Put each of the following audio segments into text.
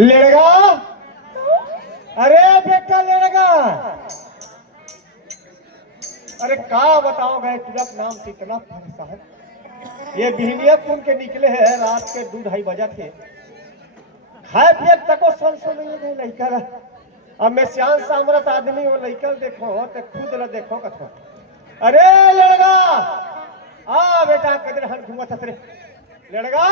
लड़का, अरे बेटा लड़का, अरे का बताओगे तुरंत नाम से इतना परेशान। ये बिहनिया पुन के निकले हैं रात के 2-2:30 बजे थे। खाए पिए तको सन नहीं लड़का। अब मैं सियान सामरत आदमी वो लड़का देखो तो खुद ला देखो कथो। अरे लड़का, आ बेटा कदर हन घुमा था तेरे लड़का।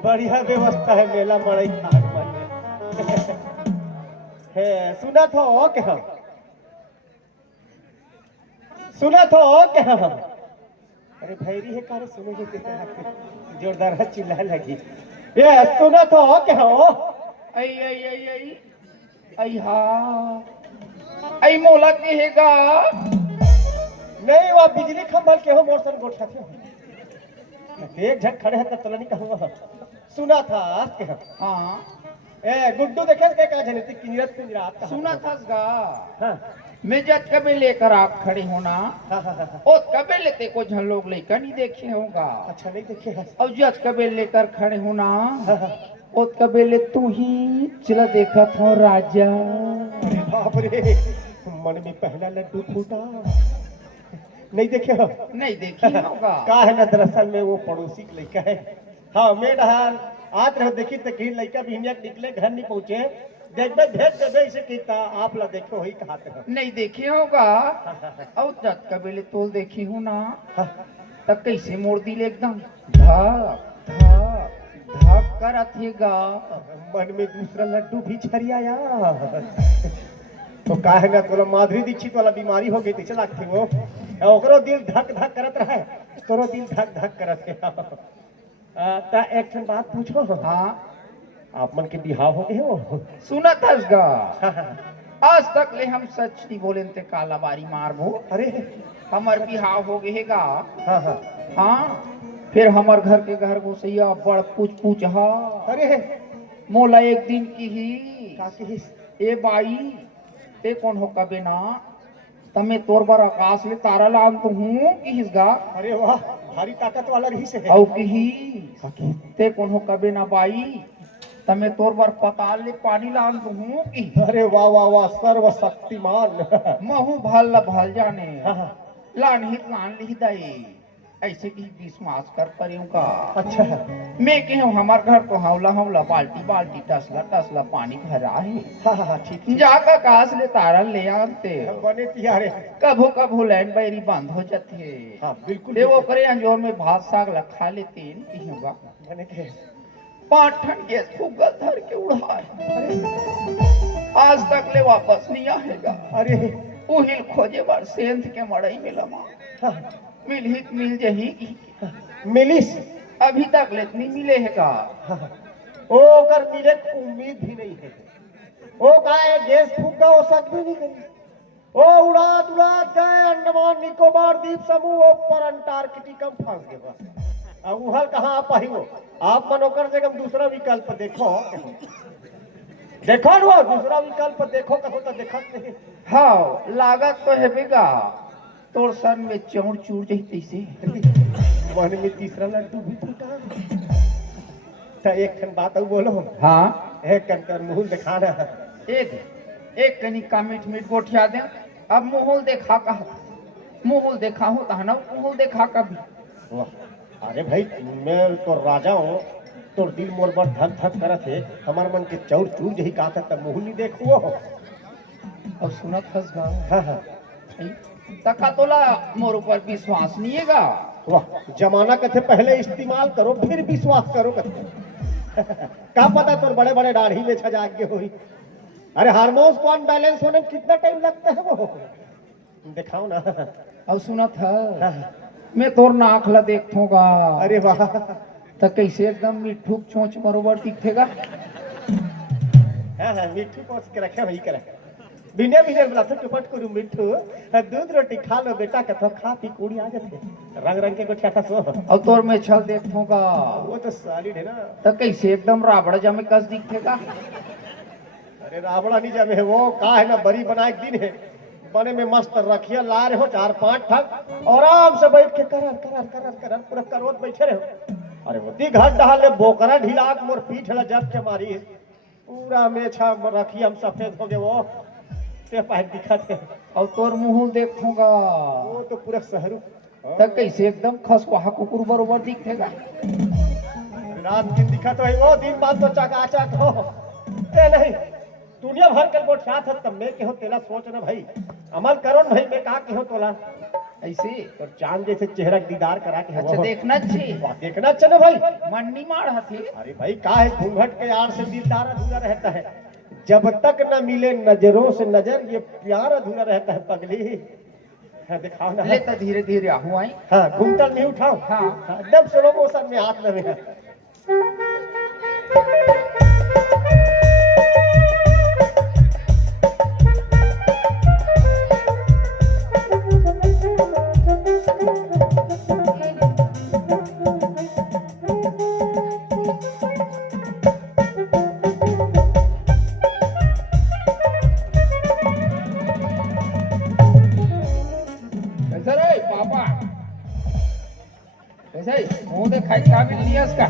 बढ़िया व्यवस्था है मेला मड़ई खान है। सुना था क्या? सुना था क्या? अरे भैरी है कार सुने जोरदार चिल्ला लगी। ये सुना था क्या? आई आई आई आई आई हाँ आई मोला कहेगा नहीं वो बिजली खंभल के हो मौसम गोठा थे एक झट खड़े हैं तो नहीं कहूँगा। सुना था क्या? हाँ ए गुड्डू देखे के का जने किंजरत कुंजरात का सुना था गा हाँ मैं जब कभी लेकर आप खड़े होना हाँ। और कभी लेते को झन लोग लेकर नहीं देखे होगा। अच्छा नहीं देखे हैं। और जब कभी लेकर खड़े होना और कभी ले तू ही चला देखा था राजा। अरे बाप रे, मन में पहला लड्डू फूटा। नहीं देखे हो? नहीं देखी होगा। का है ना दरअसल में वो पड़ोसी के लड़का है। हाँ मैं डहार आत रहो देखी तो कहीं लड़का बिहनिया निकले घर नहीं पहुंचे देखबे भेज देबे इसे कीता आप ला देखो वही कहते हो। नहीं देखे होगा। और जब कभी ले तोल देखी हूँ ना तब कैसे मोड़ दी ले एकदम धक धक धक करत हेगा। मन में दूसरा लड्डू भी छरियाया। तो काहे ना तोला माधुरी दीक्षित वाला बीमारी हो गई थी चला के वो ओकरो दिल धक धक करत रहे तोरो दिल धक धक करत है। ता एक ठन बात पूछो। हाँ आप मन के बिहाव हो गए हो? सुना था गा। आज तक ले हम सच नहीं बोले ते काला बारी मारबो। अरे हमार बिहाव हो गए हेगा। हाँ हाँ हाँ फिर हमार घर के घर को सैया बड़ पूछ हा। अरे मोला एक दिन की ही काकी ए बाई ते कौन हो कबे ना तमे तोर बर आकाश में तारा लाग तो हूँ कि हिसगा। अरे वाह भारी ताकत वाला रही से है। औ की ही ते कौन हो कबे ना बाई तमे तोर बर पताल ले पानी लाग तो हूँ कि। अरे वाह वाह वाह सर्वशक्तिमान। महू भल ल भल जाने हाँ, हाँ। लान हित लान लिही दई ऐसे की विश्वास कर परियों का। अच्छा मैं कहूँ हमार घर तो हौला हौला बाल्टी बाल्टी टसला टसला पानी भरा है। हाँ हाँ हाँ ठीक जाकर काश ले तारा ले आते बने तैयार है। कभू कभू लाइन बैरी बंद हो जाते। हाँ बिल्कुल ते वो करे अंजोर में भात साग लखा लेते होगा बने के 5 ठन गैस फुग्गा धर के उड़ाए आज तक ले वापस नहीं आएगा। अरे उहिल खोजे बार सेंध के मड़ई में लमा हाँ, मिल ही मिल जही मिलिस अभी तक ले नहीं मिले हैगा। हाँ, ओ कर मिले की उम्मीद भी नहीं है। ओ काय गैस फूका हो सकती नहीं गई। ओ उड़ात उड़ात गए अंडमान निकोबार द्वीप समूह पर अंटार्कटिका में फंस गए बस। अब उहल कहाँ आप पाएंगे? आप मनोकर जगह दूसरा विकल्प देखो देखो ना दूसरा विकल्प देखो कहो तो देखत नहीं। हाँ लागत तो है बेगा तोर सन में चौड़ चूर जही तैसे मन में तीसरा लड्डू भी फूटा। तो एक ठन बात और बोलो। हाँ एक कंकर मुंह दिखाना एक कनी का मीठ मीठ गोठिया दे। अब मुहल देखा कहा मुहल देखा हूँ तहना मुहल देखा कभी। वाह अरे भाई मैं तो राजा हूँ तो दिल मोर पर धक धक करत है हमार मन के चौड़ चूर जही का तब मुंह नहीं देखो। अब सुना फंस गा। हाँ हाँ तका तोला मोर ऊपर विश्वास नहीं हैगा। वाह जमाना कथे पहले इस्तेमाल करो फिर विश्वास करो कथे। का पता तो बड़े बड़े दाढ़ी में छजाग के हुई। अरे हार्मोन्स कौन बैलेंस होने में कितना टाइम लगता है वो दिखाओ ना। अब सुना था मैं तोर नाक ला देखूंगा। अरे वाह, तो कैसे एकदम मिठू चोंच बरोबर दिखेगा। हाँ हाँ मिठू पहुंच के रखे वही करे बिने बिने बोला तो टपट करू मिठू दूध रोटी खा लो बेटा कथो खा पी कुड़ी आ जाते रंग रंग के कुछ क्या सो और तोर में छल देखूंगा। वो तो सॉलिड है ना। तो कैसे एकदम राबड़ा जामे कस दिखेगा। अरे रावड़ा नहीं जमे है वो का है ना बड़ी बनाए दिन है बने में मस्त रखिया ला रहे हो 4-5 ठग और आराम से बैठ के करर करर करर करर पूरा करोट बैठे रहे। अरे मोती घाट डाल ले बोकरा ढिलाक मोर पीठ ला जब के मारी पूरा मेछा रखी हम सफेद हो गए वो ते पाए दिखत है। और तोर मुंह देखूंगा। वो तो पूरा शहर तो कैसे एकदम खसवा कुकुर बरोबर दिखेगा। रात दिन दिखत है वो दिन बाद तो चकाचक हो ए नहीं दुनिया भर के गोठिया था तब मैं के हो तेला सोच ना भाई अमल करो न भाई मैं का के हो तोला ऐसे और चांद जैसे चेहरा दीदार करा के अच्छा वो देखना चाहिए। वाह, देखना चलो भाई। मंडी मार हाथी। अरे भाई का है घूंघट के यार से दिलदार अधूरा रहता है जब तक न मिले नजरों से नजर ये प्यार अधूरा रहता है पगली। हाँ, दिखाओ ना। ले तो धीरे धीरे आहू आई। हाँ घूमतल नहीं उठाओ। हाँ। एकदम स्लो मोशन में हाथ लगे कैसे रे पापा। कैसे मुंह देखाई काबिल नहीं है इसका।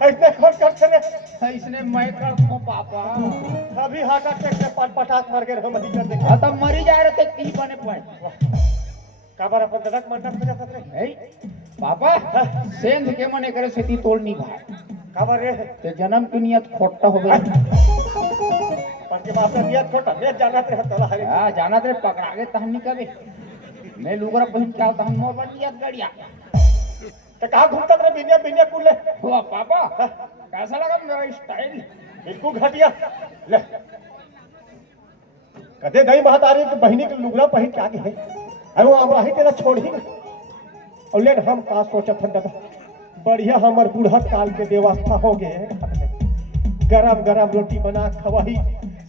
ऐसे खोट कर चले इसने मैं कर दूं पापा। अभी हार्ट अटैक से पटाख मार के हम नहीं कर देंगे। हाँ तब मरी जा रहे थे की बने पाए। काबर अपन दड़क मंडप में जाता रे है पापा सेंध के मने करे सेती तोड़ नहीं भाई। काबर रे ते जन्म की नियत खोटा हो गई। पर के बाप ने दिया छोटा मैं जाना थे तोला हरे हाँ जाना तेरे पकड़ा के तहनी कभी मैं लुगरा पहन के आता हूँ मोर बन गया गड़िया। तो कहां घूमता रे बिनिया बिनिया कुल ले हुआ पापा कैसा लगा मेरा स्टाइल। बिल्कुल घटिया ले कदे गई महतारी की बहनी के लुगड़ा पहन के आगे है अरे वो अमराही तेरा छोड़ ही ना और ले हम का सोचत हन दादा बढ़िया हमर बूढ़ा काल के व्यवस्था हो गए गरम गरम रोटी बना खवाही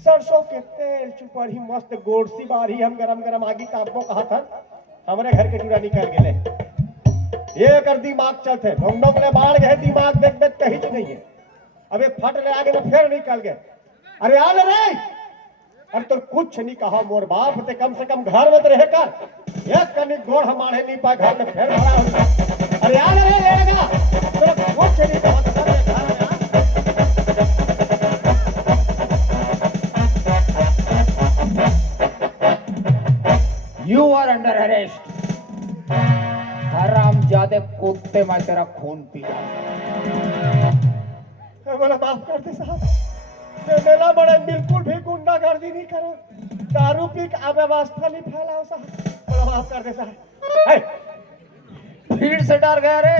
सरसों के तेल चुपड़ी मस्त गोड़सी बारी हम गरम गरम आगी तापो कहा था हमारे घर के चूड़ा निकल गए ये कर दिमाग चलते भंगों ने बाढ़ गए दिमाग देख देख कहीं तो नहीं है अबे फट ले आगे ना फिर निकल गए अरे आ ले रे अब तो कुछ नहीं कहा मोर बाप ते कम से कम घर में तो रहे कर एक कनी गोड़ हमारे नहीं पा घर में फिर भरा होगा अरे आ ले लेगा तो कुछ नहीं कहा तो घर में You are under arrest. हरामजादे कुत्ते मैं तेरा खून पी जाऊं। बोला माफ कर दे साहब मैं मेला बड़े बिल्कुल भी गुंडागर्दी नहीं करो दारू पी के अव्यवस्था नहीं फैलाओ साहब बोला माफ कर दे साहब भीड़ से डर गया रे।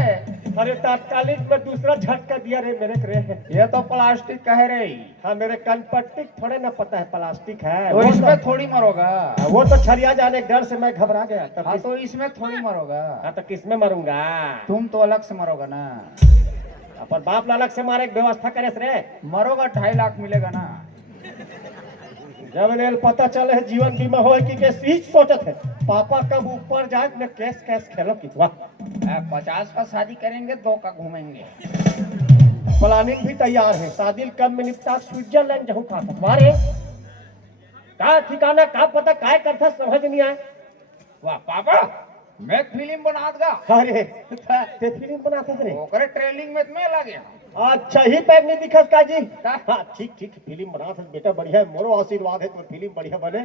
अरे तात्कालिक में दूसरा झटका दिया रे मेरे को रे ये तो प्लास्टिक कह रही। हाँ मेरे कनपट्टी थोड़े ना पता है प्लास्टिक है तो इसमें थोड़ी मरोगा। वो तो छरिया जाने के डर से मैं घबरा गया तब हाँ तो इसमें थोड़ी मरोगा। हाँ तो किसमें मरूंगा तुम तो अलग से मरोगा ना। अपन बाप लालक से मारे की व्यवस्था करे रे मरोगा 2.5 लाख मिलेगा ना। जब लेल पता चले है जीवन बीमा हो कि के सीच सोचत है पापा कब ऊपर जाए मैं कैस कैस खेलो कि वाह 50 का शादी करेंगे 2 का घूमेंगे। प्लानिंग भी तैयार है शादी कब में निपटा स्विट्जरलैंड जाऊँ कहा तुम्हारे का ठिकाना का पता काय करता समझ नहीं आए। वाह पापा मैं फिल्म बना दूंगा। अरे ते फिल्म बनाते थे ओकरे ट्रेनिंग में मैं लगे। अच्छा ही पैक नहीं दिखत का जी का? हाँ ठीक ठीक फिल्म बना था बेटा बढ़िया है मोरो आशीर्वाद है तो फिल्म बढ़िया बने।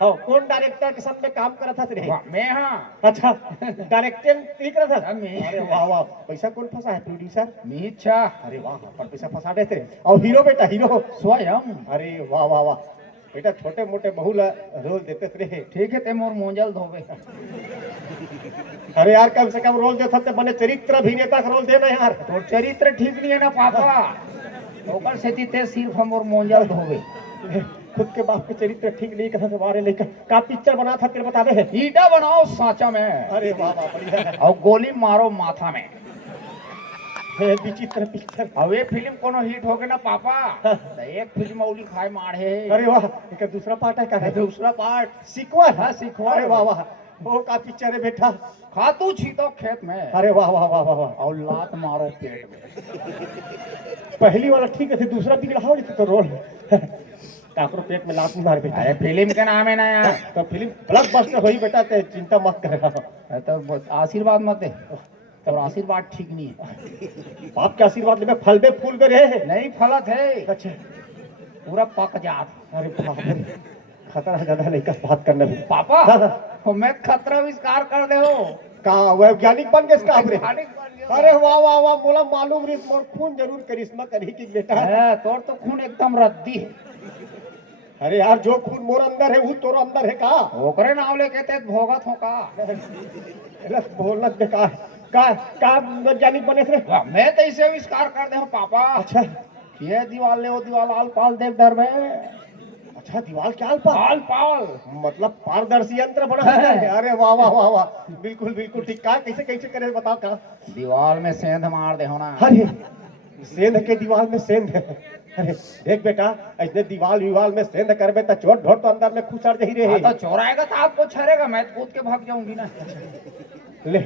हाँ कौन डायरेक्टर के साथ में काम करा था तेरे वाह मैं हाँ। अच्छा डायरेक्टिंग ठीक रहा था हाँ, मैं। अरे वाह वाह पैसा कौन फंसा है प्रोड्यूसर मीठा अरे वाह पर पैसा फंसा देते और हीरो बेटा हीरो स्वयं। अरे वाह वाह वाह बेटा छोटे मोटे बहुला रोल देते रहे। ठीक है ते मोर मोंजल धोबे। अरे यार कम से कम रोल देता तो बने चरित्र अभिनेता का रोल देना यार। तो चरित्र ठीक नहीं है ना पापा। ओकर से ते सिर्फ हमर मोंजल धोबे। खुद के बाप के चरित्र ठीक नहीं कहा तुम्हारे लेकर का पिक्चर बना था तेरे बतावे है ईटा बनाओ सांचा में अरे वाह वाह बढ़िया है और गोली मारो माथा में। हे विचित्र पिक्चर अब ये फिल्म कोनो हिट हो गए ना पापा तो एक फिल्म औली खाए मारे। अरे वाह एक दूसरा पार्ट है का है दूसरा पार्ट सीक्वल हाँ सीखो। अरे वाह वाह वो का पिक्चर है बेटा खातू छीतो खेत में अरे वाह वाह वाह वाह वाह और लात मारो पेट में। पहली वाला ठीक है दूसरा बिगड़ा हो तो रोल काकरो पेट में लात नहीं मार बेटा अरे फिल्म के नाम है ना यार तो फिल्म ब्लॉकबस्टर होई बेटा ते चिंता मत कर तो आशीर्वाद मत दे और आशीर्वाद ठीक नहीं है। बाप के आशीर्वाद ले फल बे फूल बे रहे नहीं फलत है अच्छा पूरा पक जात। अरे बाप रे खतरा ज्यादा नहीं का बात करने में पापा मैं खतरा आविष्कार कर दे हो का वैज्ञानिक बन गए इसका हमरे वैज्ञानिक बन गए। अरे वाह वाह वाह बोला मालूम रे मोर खून जरूर करिश्मा करी कि बेटा है तोर तो खून एकदम रद्दी है। अरे यार जो खून मोर अंदर है वो तोर अंदर है का ओकरे नाम ले कहते भोगत हो का गलत बोलना बेकार का वैज्ञानिक बने थे मैं तो इसे आविष्कार कर दे हो पापा। अच्छा ये दीवाल ले वो दीवाल आल पाल देख डर में अच्छा दीवार क्या आल पाल आल पाल मतलब पारदर्शी यंत्र बना है अरे वाह वाह वाह वाह बिल्कुल बिल्कुल ठीक का कैसे कैसे करे बताओ का दीवाल में सेंध मार दे होना। अरे सेंध के दीवार में सेंध अरे देख बेटा ऐसे दीवार विवाल में सेंध करबे तो चोट ढोट तो अंदर में खुसर जही रहे तो चोराएगा तो आपको छरेगा मैं कूद के भाग जाऊंगी ना। ले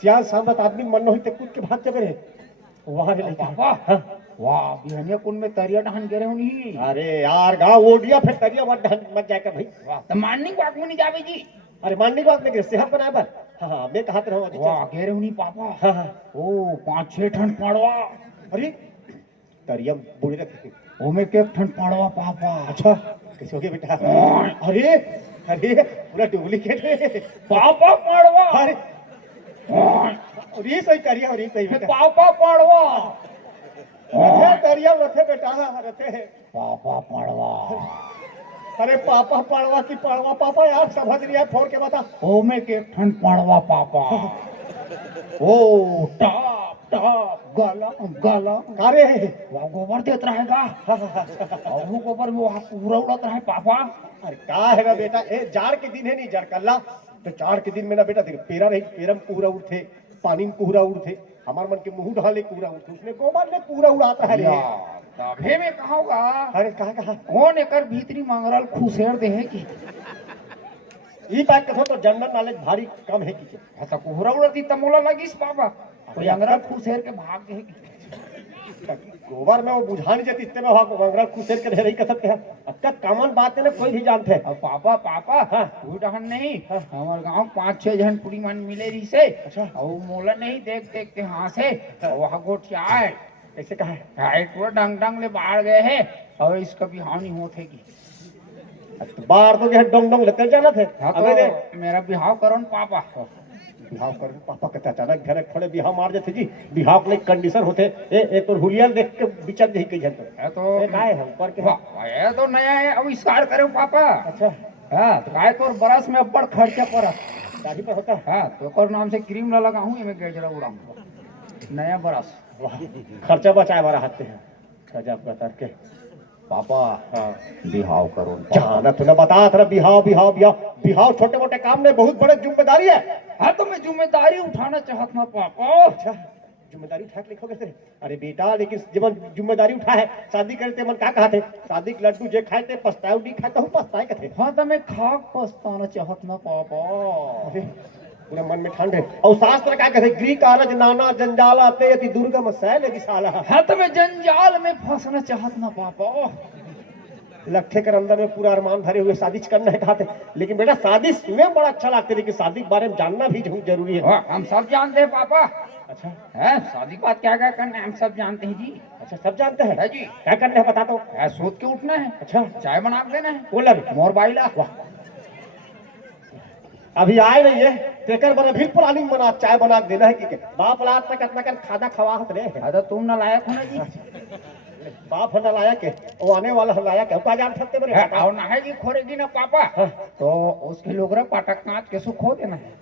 सियाल सामत आदमी मन होई ते कूद के भाग जाबे रे वाह रे पापा हाँ? वाह बिहनिया कुंड में तरिया ढहन गिरे होनी। अरे यार गाँव ओडिया फिर तरिया मत जाकर भाई वाह तो माननी वाक में नहीं जावे जी। अरे मानने की बात नहीं सेहत बनाए पर हाँ मैं कहा रहा वाह गिरे होनी पापा। हाँ हाँ ओ 5-6 ठन पड़वा अरे तरिया बुढ़े रखे ओमे के ठन पड़वा पापा। अच्छा कैसे हो गया बेटा अरे अरे पूरा डुप्लीकेट है पापा पड़वा अरे और ये सही करिया और ये सही बेटा पापा पड़वा रथे करिया रथे बेटा रथे पापा पड़वा। अरे पापा पड़वा की पड़वा पापा यार समझ नहीं है फोड़ के बता ओमे के ठन पड़वा पापा। ओ टॉप टॉप गला गला अरे वहाँ गोबर देत रहेगा और वो गोबर में वहाँ पूरा उड़त रहे पापा। अरे का है ना बेटा ए जाड़ के दिन है नहीं जड़ कल्ला तो जाड़ के दिन में ना बेटा देख पेरा रही पेरम पूरा उठे पानी में पूरा उड़ते हमार मन के मुंह ढाले पूरा उठे उसने गोबर ने पूरा उड़ाता है रे तभे में कहूँगा अरे कहा कौन एकर भीतरी मंगरल खुसेर दे है की ई बात कहो तो जनरल नॉलेज भारी कम है की ऐसा कोहरा उड़ती तमोला लगिस पापा कोई अंगरल खुसेर के भाग दे है की गोबर में वो बुझा नहीं जाती इतने में वहाँ खुशेर के रही कर सकते हैं अच्छा कॉमन बात है ना कोई भी जानते हैं अब पापा पापा हाँ। तू डहन नहीं हमारे गांव 5-6 जन पूरी मन मिले रही से अच्छा। और मोला नहीं देख देख के हाँ से वहाँ गोटिया है कैसे कहा है पूरा डंग डंग ले बाढ़ गए है और इसका भी हानि होते की बाहर तो डोंग डोंग लेते जाना थे हाँ अबे तो मेरा बिहाव करो न पापा बिहाव कर पापा कहते अचानक घर थोड़े बिहाव मार जाते जी बिहाव के कंडीशन होते ए तो हुलिया देख के बिचक जही कही जन है तो ए काय हम पर के वाह, ये तो नया है आविष्कार करे पापा। अच्छा हाँ तो काय तोर बरस में अब्बड़ खर्चा पड़ा दाढ़ी पर होता है हाँ तो ओकर नाम से क्रीम ला लगा हूँ मैं गेजरा उड़ाऊंगा नया बरस। वाह खर्चा बचाए वाला हाथ है खर्चा बता के पापा हाँ बिहाव करो जाना तूने बताया था बिहाव बिहाव बिहाव बिहाव छोटे मोटे काम में बहुत बड़े जिम्मेदारी है हाँ तो मैं जिम्मेदारी उठाना चाहत ना पापा। अच्छा जिम्मेदारी उठा के लिखोगे तेरे अरे बेटा लेकिन जब जिम्मेदारी उठा है शादी करते मन का कहा थे शादी के लड्डू जे खाए थे पछताए नहीं खाए तो पछताए कहते हाँ तो मैं खाक पछताना चाहत ना पापा। अरे पूरे मन में ठंड है और शास्त्र क्या कहते गृह कारज नाना जंजाल आते यदि दुर्गम शैल विशाला हाँ तो मैं जंजाल में फंसना चाहत ना पापा। लट्ठे के अंदर में पूरा अरमान भरे हुए शादी करना है कहते लेकिन बेटा शादी सुने बड़ा अच्छा लगता है लेकिन शादी के बारे में जानना भी जरूरी है हाँ, हम सब जानते हैं पापा। अच्छा है शादी के बाद क्या क्या करना है हम सब जानते हैं जी। अच्छा सब जानते हैं है जी क्या करना है बता दो सोच के उठना है अच्छा चाय बना के देना है बोला मोर बाइला अभी आए नहीं है तेकर बना भी प्लानिंग बना चाय बना के देना है कि बाप लात तक कितना कर खाना खवाहत रे अरे तुम ना लायक हो ना जी। बाप हला लाया के वो आने वाला हलाया के का जान सकते बरे और नहाएगी खोरेगी ना पापा तो उसके लोग पटक काट के सुख हो देना है।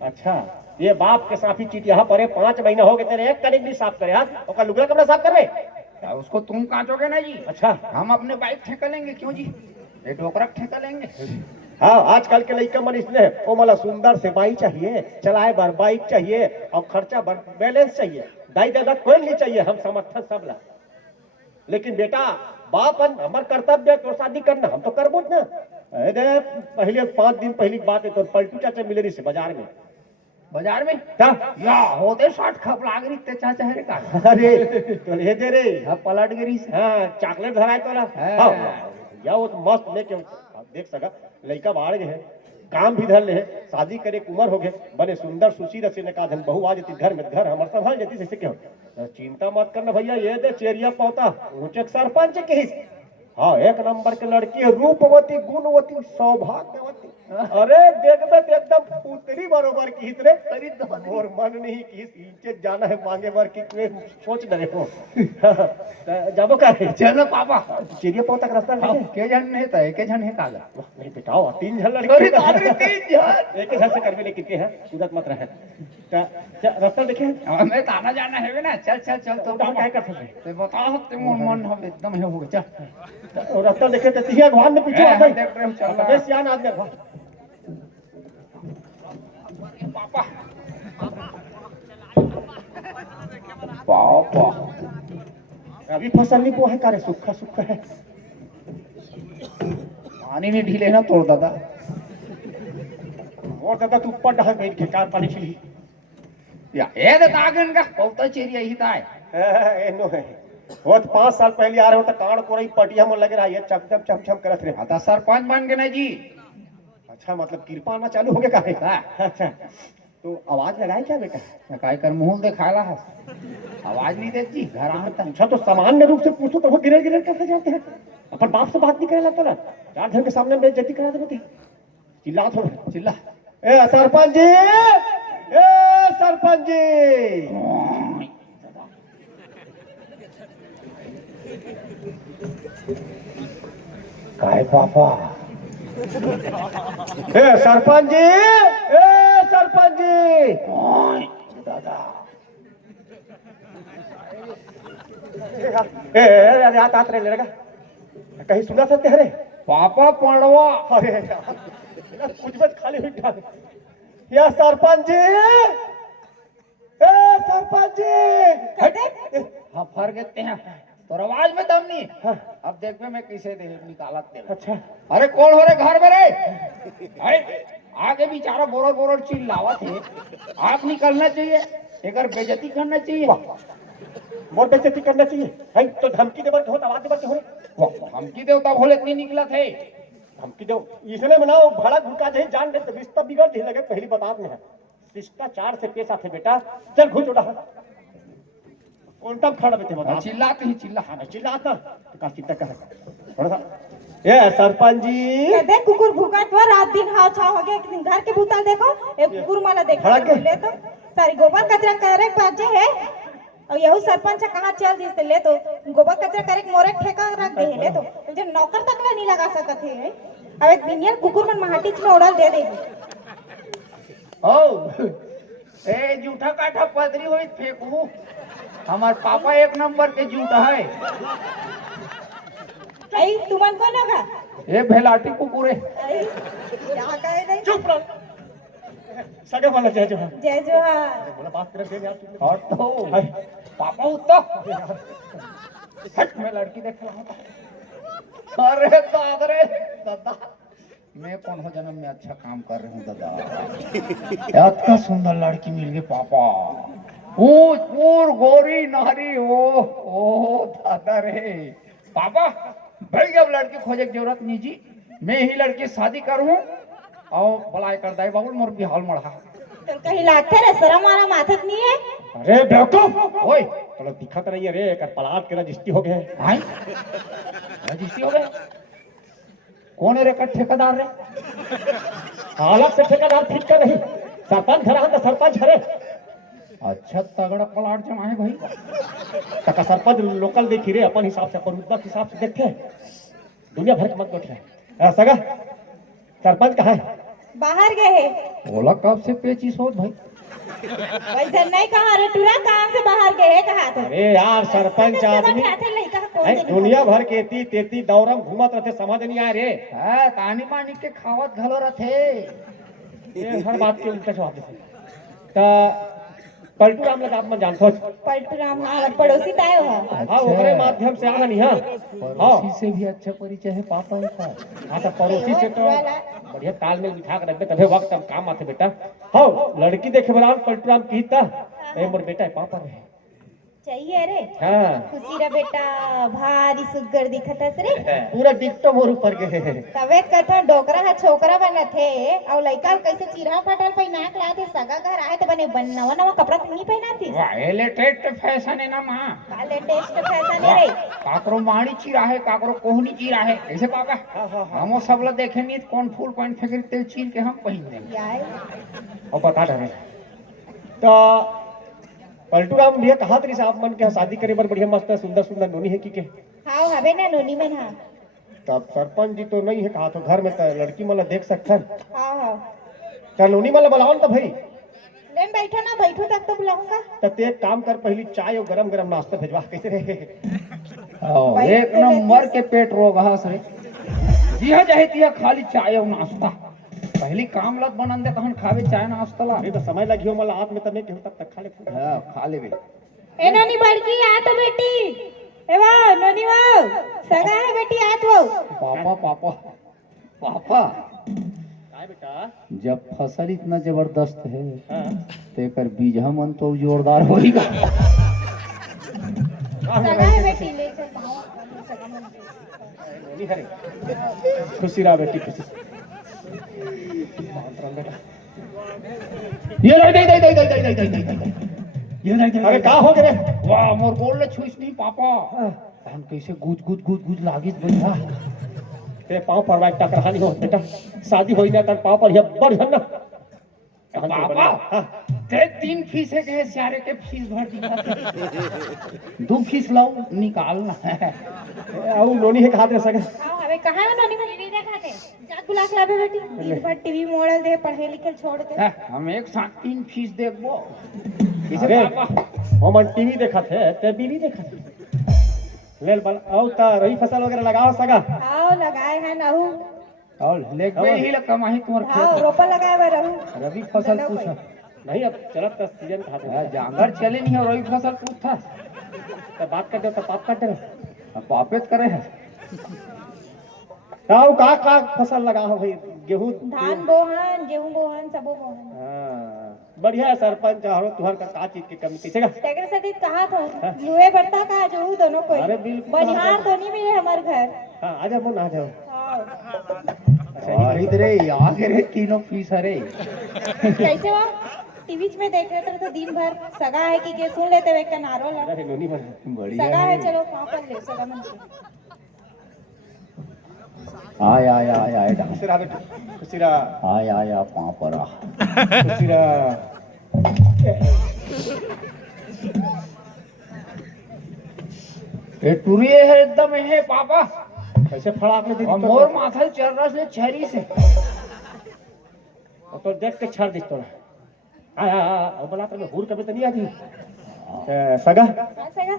अच्छा ये बाप के साथ ही चीट यहाँ पर 5 महीना हो गए तेरे एक कनिक नहीं साफ करे यार और का लुगड़ा कपड़ा साफ कर रहे उसको तुम काटोगे ना जी। अच्छा हम अपने बाइक ठेका लेंगे क्यों जी। ये डोकरा ठेका लेंगे। हाँ, आजकल के लड़का मन इसने वो मला सुंदर से बाइक चाहिए, चलाए बार बाइक चाहिए और खर्चा बार बैलेंस चाहिए, दाई दादा कोई नहीं चाहिए, हम समर्थन सब ला। लेकिन बेटा बापन हमार कर्तव्य है तो शादी करना, हम तो करबो ना। अरे पहले 5 दिन पहली की बात है, तो पलटू चाचा मिले रही से बाजार में। बाजार में क्या? या होते 60 खप लाग रही ते चाचा है का। अरे तो ले दे रे। हाँ पलट गिरी से। हाँ चॉकलेट धराए तो ना। हाँ। या वो तो मस्त लेके आप देख सका लड़का बाहर गए हैं, काम भी धर ले है, शादी करे के उम्र हो गए, बड़े सुंदर सुशी रसे ने का धन बहू आ जाती घर में, घर हमारे संभाल जाती जैसे क्यों। चिंता मत करना भैया, ये दे चेरिया पौता ऊंचे सरपंच के ही। हाँ, एक नंबर के लड़की है, रूपवती गुणवती सौभाग्यवती। अरे देखबे तो एकदम पुतरी बरोबर की रे। और मन नहीं कि इंचे जाना है मांगे बर की कोई सोच डरे हो। जाबो का है? चलो पापा चिड़िया पौता का रास्ता है के जन है त के जन है काला। नहीं बेटाओ 3 जन अरे लड़की बाप रे 3 जन एक घर से करवे लेके के है, सूरत मत रहे। रास्ता देखे हमें तो आना जाना है ना। चल चल चल तो तो क्या कर सकते ते बताओ ते मन हम एकदम है हो चल। और रास्ता देखे तो तिहिया भगवान में पीछे आ गई। देख रहे हो चल अबे सियान आदमी है। पापा पापा अभी फसल नहीं को है कारे सूखा सूखा है। पानी नहीं ढीले ना तोड़ दादा। और दादा तू ऊपर ढाल बैठ के कार पानी छिली। या ए दे दागन का पौता चेरिया ही ताए। ए नो है। वो 5 साल पहले आ रहे हो तो कान कोई पटिया में लगे रहा ये चमचम चमचम करत रहे। आता सरपंच बन के ना जी। अच्छा मतलब कृपा आना चालू हो गया काहे? अच्छा तो आवाज लगाए क्या बेटा? काय कर मुंह दिखाला है। आवाज नहीं देती घर आता। अच्छा तो सामान्य रूप से पूछो तो वो गिरे गिरे कैसे जाते हैं? अपन बाप से बात नहीं करे लगता ना, 4 घर के सामने बेइज्जती करा देते। चिल्ला थोड़ा चिल्ला। ए सरपंच जी, ए सरपंच जी। काय पापा? ए सरपंच जी, ए सरपंच जी। दादा ए आत रहे लड़का कहीं सुना सकते हैं रे? पापा पड़वा। अरे यार कुछ मत खाली बिठा। या सरपंच जी, ए सरपंच जी। हाँ फर गए हैं तो आवाज में दम नहीं। हाँ। अब देख में मैं कैसे दे निकालत दे। अच्छा अरे कौन हो रे घर में रे? अरे आगे बेचारा बोरर बोरर चिल्लावत है। आप निकलना चाहिए, एक बेइज्जती करना चाहिए। बहुत बेइज्जती करना चाहिए भाई। तो धमकी देवर के हो, आवाज देवर के हो। धमकी देवता भोले इतनी निकला थे। धमकी दो इसने बनाओ भाड़ा घुका दे जान दे तो रिश्ता बिगड़ दे लगे। पहली बात में है शिष्टाचार से पेश आते बेटा। चल घुस उड़ा कौन तब खड़ा बेटे बता। चिल्लाते ही चिल्ला। चिल्लाता तो का चिंता कर थोड़ा सा। ए सरपंच जी देख कुकुर भूकत हुआ रात दिन हाव छाव हो गया। एक दिन घर के भूतल देखो, एक कुकुर माला देखो ले तो सारी गोबर कचरा करे बाजे है। और यहू सरपंच कहाँ चल दिस ले तो गोबर कचरा करे मोरे ठेका रख दे ले तो जो नौकर तक ला नहीं लगा सकत है। अब एक बिनियर कुकुर मन माटीच में उड़ल दे देगी। ओ ए जूठा काठा पदरी होई फेंकू। हमार पापा 1 नंबर के जूठा है। आई तुमन कौन होगा? ये भेलाटी कुकुर है। आई क्या कहे नहीं। चुप रहो सगे वाला जय जोहार। जय जोहार। बोला बात कर दे यार तू। और तो पापा उत्तो हट मैं लड़की देख रहा हूँ। अरे दादा दादा मैं कौन हो जन्म में अच्छा काम कर रहा हूँ दादा। इतना सुंदर लड़की मिल गई पापा। पूर गोरी नारी ओ दादा रे पापा। भाई अब लड़की खोजे की जरूरत नहीं जी। मैं ही लड़की शादी करूँ और भलाई कर दाई बाबू मोर बिहाल मढ़ा। तो कहीं लाते रे शर्म आना माथे नहीं है। अरे बेवकूफ ओए चलो दिखत नहीं है रे कर पलाट के रजिस्ट्री हो गए। हां रजिस्ट्री हो गए। कौन है रे का ठेकेदार रे? अलग से ठेकेदार ठीक का नहीं सरपंच घरा तो सरपंच हरे। अच्छा तगड़ा पलाट जमा है भाई। तका सरपंच लोकल देखी रे अपन हिसाब से अपन उद्दा के हिसाब से देखते दुनिया भर के मत बैठे। सगा सरपंच कहाँ है? बाहर गए है। बोला कब से पेचिस हो भाई? वैसे नहीं कहा रे टूरा काम से बाहर गए कहा तो। अरे यार सरपंच आदमी कोई नहीं दुनिया भर के ती तेती दौरम घूमत रहते समझ नहीं आ रे हाँ तानी पानी के खावत घलो रथे। ये हर बात के उल्टा जवाब देते ता पलटू राम लगा आप मन जानतो पलटू राम हमार पड़ोसी तायो है। हाँ ओकरे माध्यम से आना नहीं हाँ पड़ोसी से भी अच्छा परिचय है पापा का। हाँ तो पड़ोसी से तो बढ़िया तालमेल बिठा कर रखबे तबे वक्त अब काम आते बेटा। हाँ लड़की देखे बरान पलटू राम की ता ए मोर बेटा है पापा रे चाहिए रे हाँ खुशी रा बेटा भारी सुग्गर दिखत हस रे। पूरा डिक्टो मोर ऊपर के तबे कथा डोकरा हा छोकरा बनत थे और लइका कैसे चिरहा फटल पे नाक लाते सगा घर आए तो बने नवा नवा कपड़ा नहीं पहनाती। वाह लेटेस्ट फैशन है ना माँ। का लेटेस्ट फैशन है रे। काकरो माड़ी चीरा है काकरो कोहनी चीरा है ऐसे पापा। हम सब लोग देखे नहीं कौन फूल पहन फेंक तेल चीर के हम पहन देंगे यार और बता डरे तो पलटू राम भैया कहा तरी साहब मन के शादी करे बर बढ़िया मस्त सुंदर सुंदर नोनी है की के हां हवे ना नोनी में हां तब सरपंच जी तो नहीं है कहा तो घर में तो लड़की मला देख सकथन हां हां क्या नोनी मला बुलाओ तो भाई लेन बैठा ना बैठो तक तो बुलाऊंगा। तब ते एक काम कर पहली चाय और गरम गरम नाश्ता भेजवा कैसे रहे एक नंबर के पेट रोग हस रे जिया जाहे तिया खाली चाय और नाश्ता पहली काम लत बनन दे तहन खावे चाय नाश्ता ला। अरे तो समय लगी हो मला हाथ में तब नहीं केहू तब तक खा ले हां खा लेबे। ए नोनी बड़की आ तो बेटी ए वाह नोनी वाह सगा है बेटी आ तो पापा पापा पापा काय बेटा जब फसल इतना जबरदस्त है हां तेकर बीजा मन तो जोरदार होईगा। सगा है बेटी ले चल पाओ सगा मन नोनी हरे खुशी रहा बेटी खुशी ये दे दे दे दे दे दे दे दे ये दे दे। अरे का हो गए वाह मोर गोल ले छुइस नहीं पापा हम कैसे गुज गुज गुज गुज लागिस भैया। ते पाँव पर वाइट टकरानी हो बेटा शादी होई ना तर पाँव पर ये बढ़ ना पापा ते 3 फीस है के सारे के फीस भर दी 2 फीस लाओ निकालना है आउ नोनी है कहा दे सके हां हवे कहां है नोनी में टीवी देखाते जा बुला के लाबे बेटी दिन भर टीवी मोड़ल दे पढ़े लिखे छोड़ के हम एक साथ 3 फीस देखबो अरे हम टीवी देखा थे ते बीवी देखा थे लेल बल औ ता रही फसल वगैरह लगाओ सगा आओ लगाए हैं नहु और लेके ही ल कमाही तुम्हार हां रोपा लगाए बा रहू रवि फसल पूछ नहीं अब चलत का सीजन खा दे जांगर चले नहीं और रवि फसल पूछता तो बात कर दे तो पाप कर दे पापेत करे है। ताऊ का फसल लगा हो भाई गेहूं धान बोहन गेहूं बोहन सबो बोहन हां बढ़िया है सरपंच हरो तुहर का चीज की कमी कैसे का तेरे से कहा था लुए बढ़ता का जो दोनों कोई अरे बिल्कुल बनिहार तो नहीं मिले हमारे घर। हां आजा मन आ जाओ हाँ। इधर आ रे तीनों फीस अरे कैसे वहाँ टीवी में देख रहे थे तो दिन भर सगा है कि के सुन लेते वे का नारो ला अरे नोनी बन बढ़िया सगा है चलो वहाँ पर ले सगा मन से आय आय आय आय खुशीरा बेटा खुशीरा आय आय आ पापरा खुशीरा ए टुरिए है एकदम है पापा कैसे फड़ा आपने दी मोर माथा चल रहा से छरी से तो देख के छाड़ दिस तोरा आ बोला तो हुर कभी तो नहीं आती सगा हाँ, सगा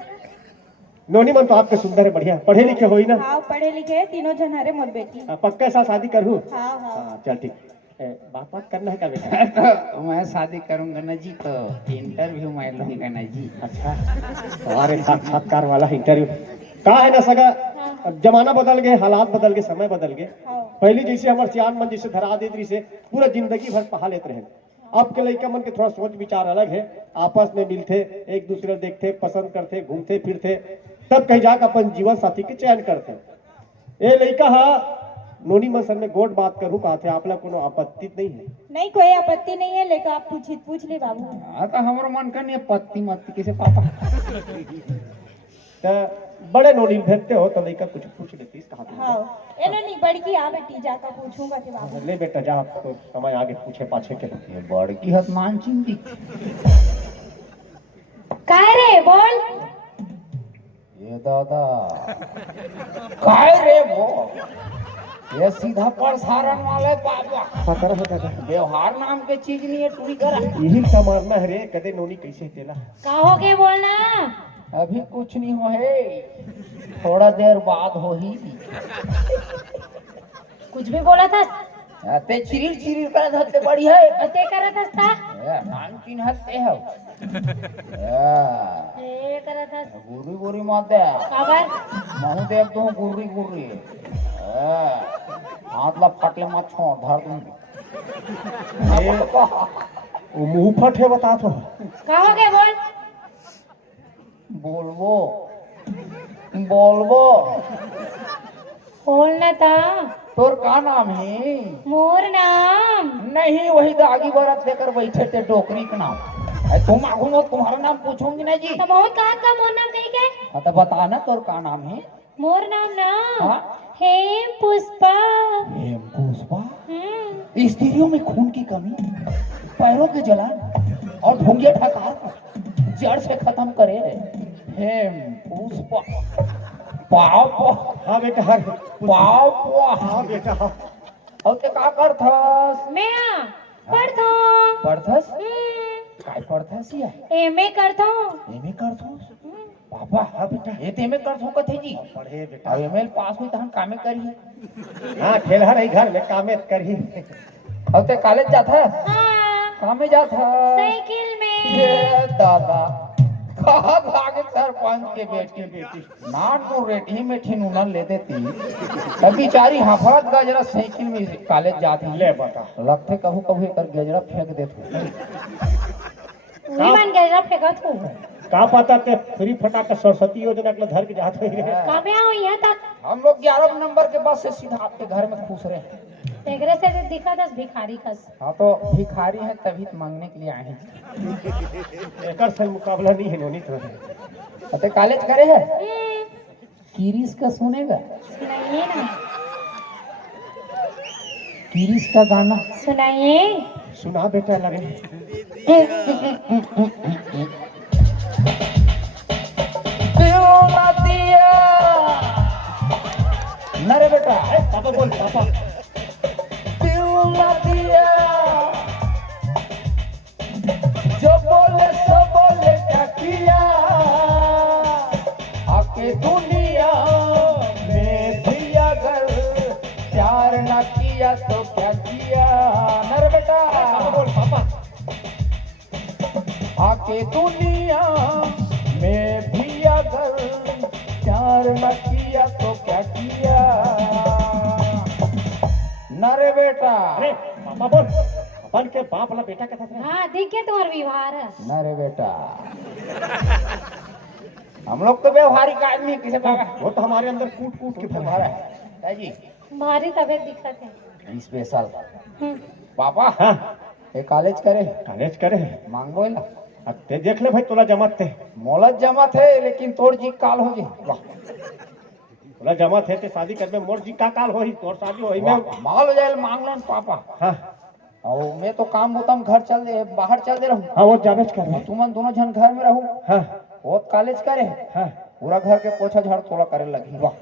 नोनी मन तो आपके सुंदर है बढ़िया पढ़े लिखे होई ना हाँ पढ़े लिखे हैं तीनों जन हरे मोर बेटी पक्का साथ शादी करूँ हाँ हाँ हाँ चल ठीक बात बात करना है क्या बेटा तो मैं शादी करूंगा ना जी तो इंटरव्यू में लूंगा ना जी। अच्छा हमारे साक्षात्कार वाला इंटरव्यू कहा है ना सगा अब जमाना बदल गए हालात बदल गए समय बदल गए हाँ पहले जैसे हमारे सियान मन जैसे धरा देती से पूरा जिंदगी भर पहा लेते रहे अब के लड़का मन के थोड़ा सोच विचार अलग है आपस में मिलते एक दूसरे देखते पसंद करते घूमते फिरते तब कहीं जाकर अपन जीवन साथी के चयन करते ये लड़का हा नोनी मन सर में गोट बात करूं कहा थे आप लोग कोनो आपत्ति नहीं है नहीं कोई आपत्ति नहीं है लेकिन आप पूछ ले बाबू हाँ तो हमारा मन का नहीं पत्ती मत्ती कैसे पापा तो बड़े नोनी भेजते हो तो लड़का कुछ पूछ लेती कहा हाँ ए नहीं बड़की आ बेटी जाकर पूछूंगा कि बाबू ले बेटा जा तो समय आगे पूछे पाछे के ये बड़की हतमान चिंती काय रे बोल ये दादा काय रे वो ये सीधा प्रसारण वाले बाबा व्यवहार नाम के चीज नहीं है टूरी करा यही का मारना है रे कदे नोनी कैसे तेला कहो के बोलना अभी कुछ नहीं हो है, थोड़ा देर बाद हो ही। कुछ भी बोला था ते चिरिर चिरिर करत हते बड़ी है। अते करत हस्ता नाम चिन्ह हते हो ए करत हस गुरी गुरी मत दे, खबर महू देख दो गुरी गुरी हाथ ला फटले मत छोड़ धर दूंगी। वो मुंह फट है बता तो। कहोगे बोल बोलबो बोलबो बोलना था तोर का नाम है? मोर नाम नहीं वही दागी बरत लेकर बैठे थे डोकरी का नाम। तुम आगू में तुम्हारा नाम पूछूंगी ना जी। तो बहुत कहा का मोर नाम कही के हाँ तो बता ना तोर का नाम है? मोर नाम ना हाँ? हेम पुष्पा हेम पुष्पा। स्त्रियों में खून की कमी, पैरों के जलन और ढोंगे ठकार जड़ से खत्म करे। हेम पुष्पा पाप। हाँ बेटा हाँ पाप। हाँ बेटा हाँ। और ते का करथस? मैं पढ़तो पढ़थस? काय पढ़थस या? एमए करतो एमए करथस? पापा हाँ बेटा ये तेमे करथो कथे जी? पढ़े बेटा। अब एमए पास हुई तहन कामे करी। हाँ खेलहा रही घर में कामे करही। और ते कॉलेज जाथा? हाँ कामे जाथा? साइकिल में ये दादा कहा भागे सरपंच के बेटी नान को रेठी में ठिनुना ले देती तब बेचारी हफड़त गजरा साइकिल में कॉलेज जाती। ले बता लगते कहू कहू कर गजरा फेंक देते। वही मान गया फेंकत हूँ का पता के फ्री फटाक सरस्वती योजना के धर के जाते हैं। कब आओ यहाँ तक हम लोग 11 नंबर के बस से सीधा आपके घर में खुश रहे। एकरे से दिखा दस भिखारी कस हाँ तो भिखारी है तभी तो मांगने के लिए आए हैं। एकर से मुकाबला नहीं है नोनी तो। अते कॉलेज करे है किरिस का सुनेगा? सुनाइए ना किरिस का गाना सुनाइए सुना बेटा लगे। नरे बेटा पापा बोल पापा। दिया जो बोले सो बोले क्या किया आके दुनिया में भी अगर प्यार न किया तो क्या किया? नर बेटा पापा बोल पापा। आके दुनिया में भी अगर प्यार न किया तो क्या किया? नरे बेटा अरे पापा बोल अपन के बाप वाला बेटा के साथ। हाँ दिखे तुम्हारा व्यवहार नरे बेटा हम लोग तो व्यवहारिक आदमी किसे का वो तो हमारे अंदर कूट कूट के भरा है। है जी भारी तबियत दिखत है स्पेशल हम्म, पापा हाँ ये कॉलेज करे कॉलेज करे। मांगो ला अब ते देख ले भाई तोला जमत थे। मोलत जमा थे लेकिन तोड़ जी काल हो जी। वाह तोला जमत है ते शादी कर में मोर जी का काल होई तोर शादी होई में। वाह, माल हो जाए मांग लो पापा। हाँ और मैं तो काम बोतम घर चल दे बाहर चल दे रहूं। हाँ वो जावेज कर रहे। तुमन दोनों जन घर में रहूं। हाँ वो कॉलेज करे हाँ। पूरा घर के पोछा झाड़ थोड़ा करे लगी। वाह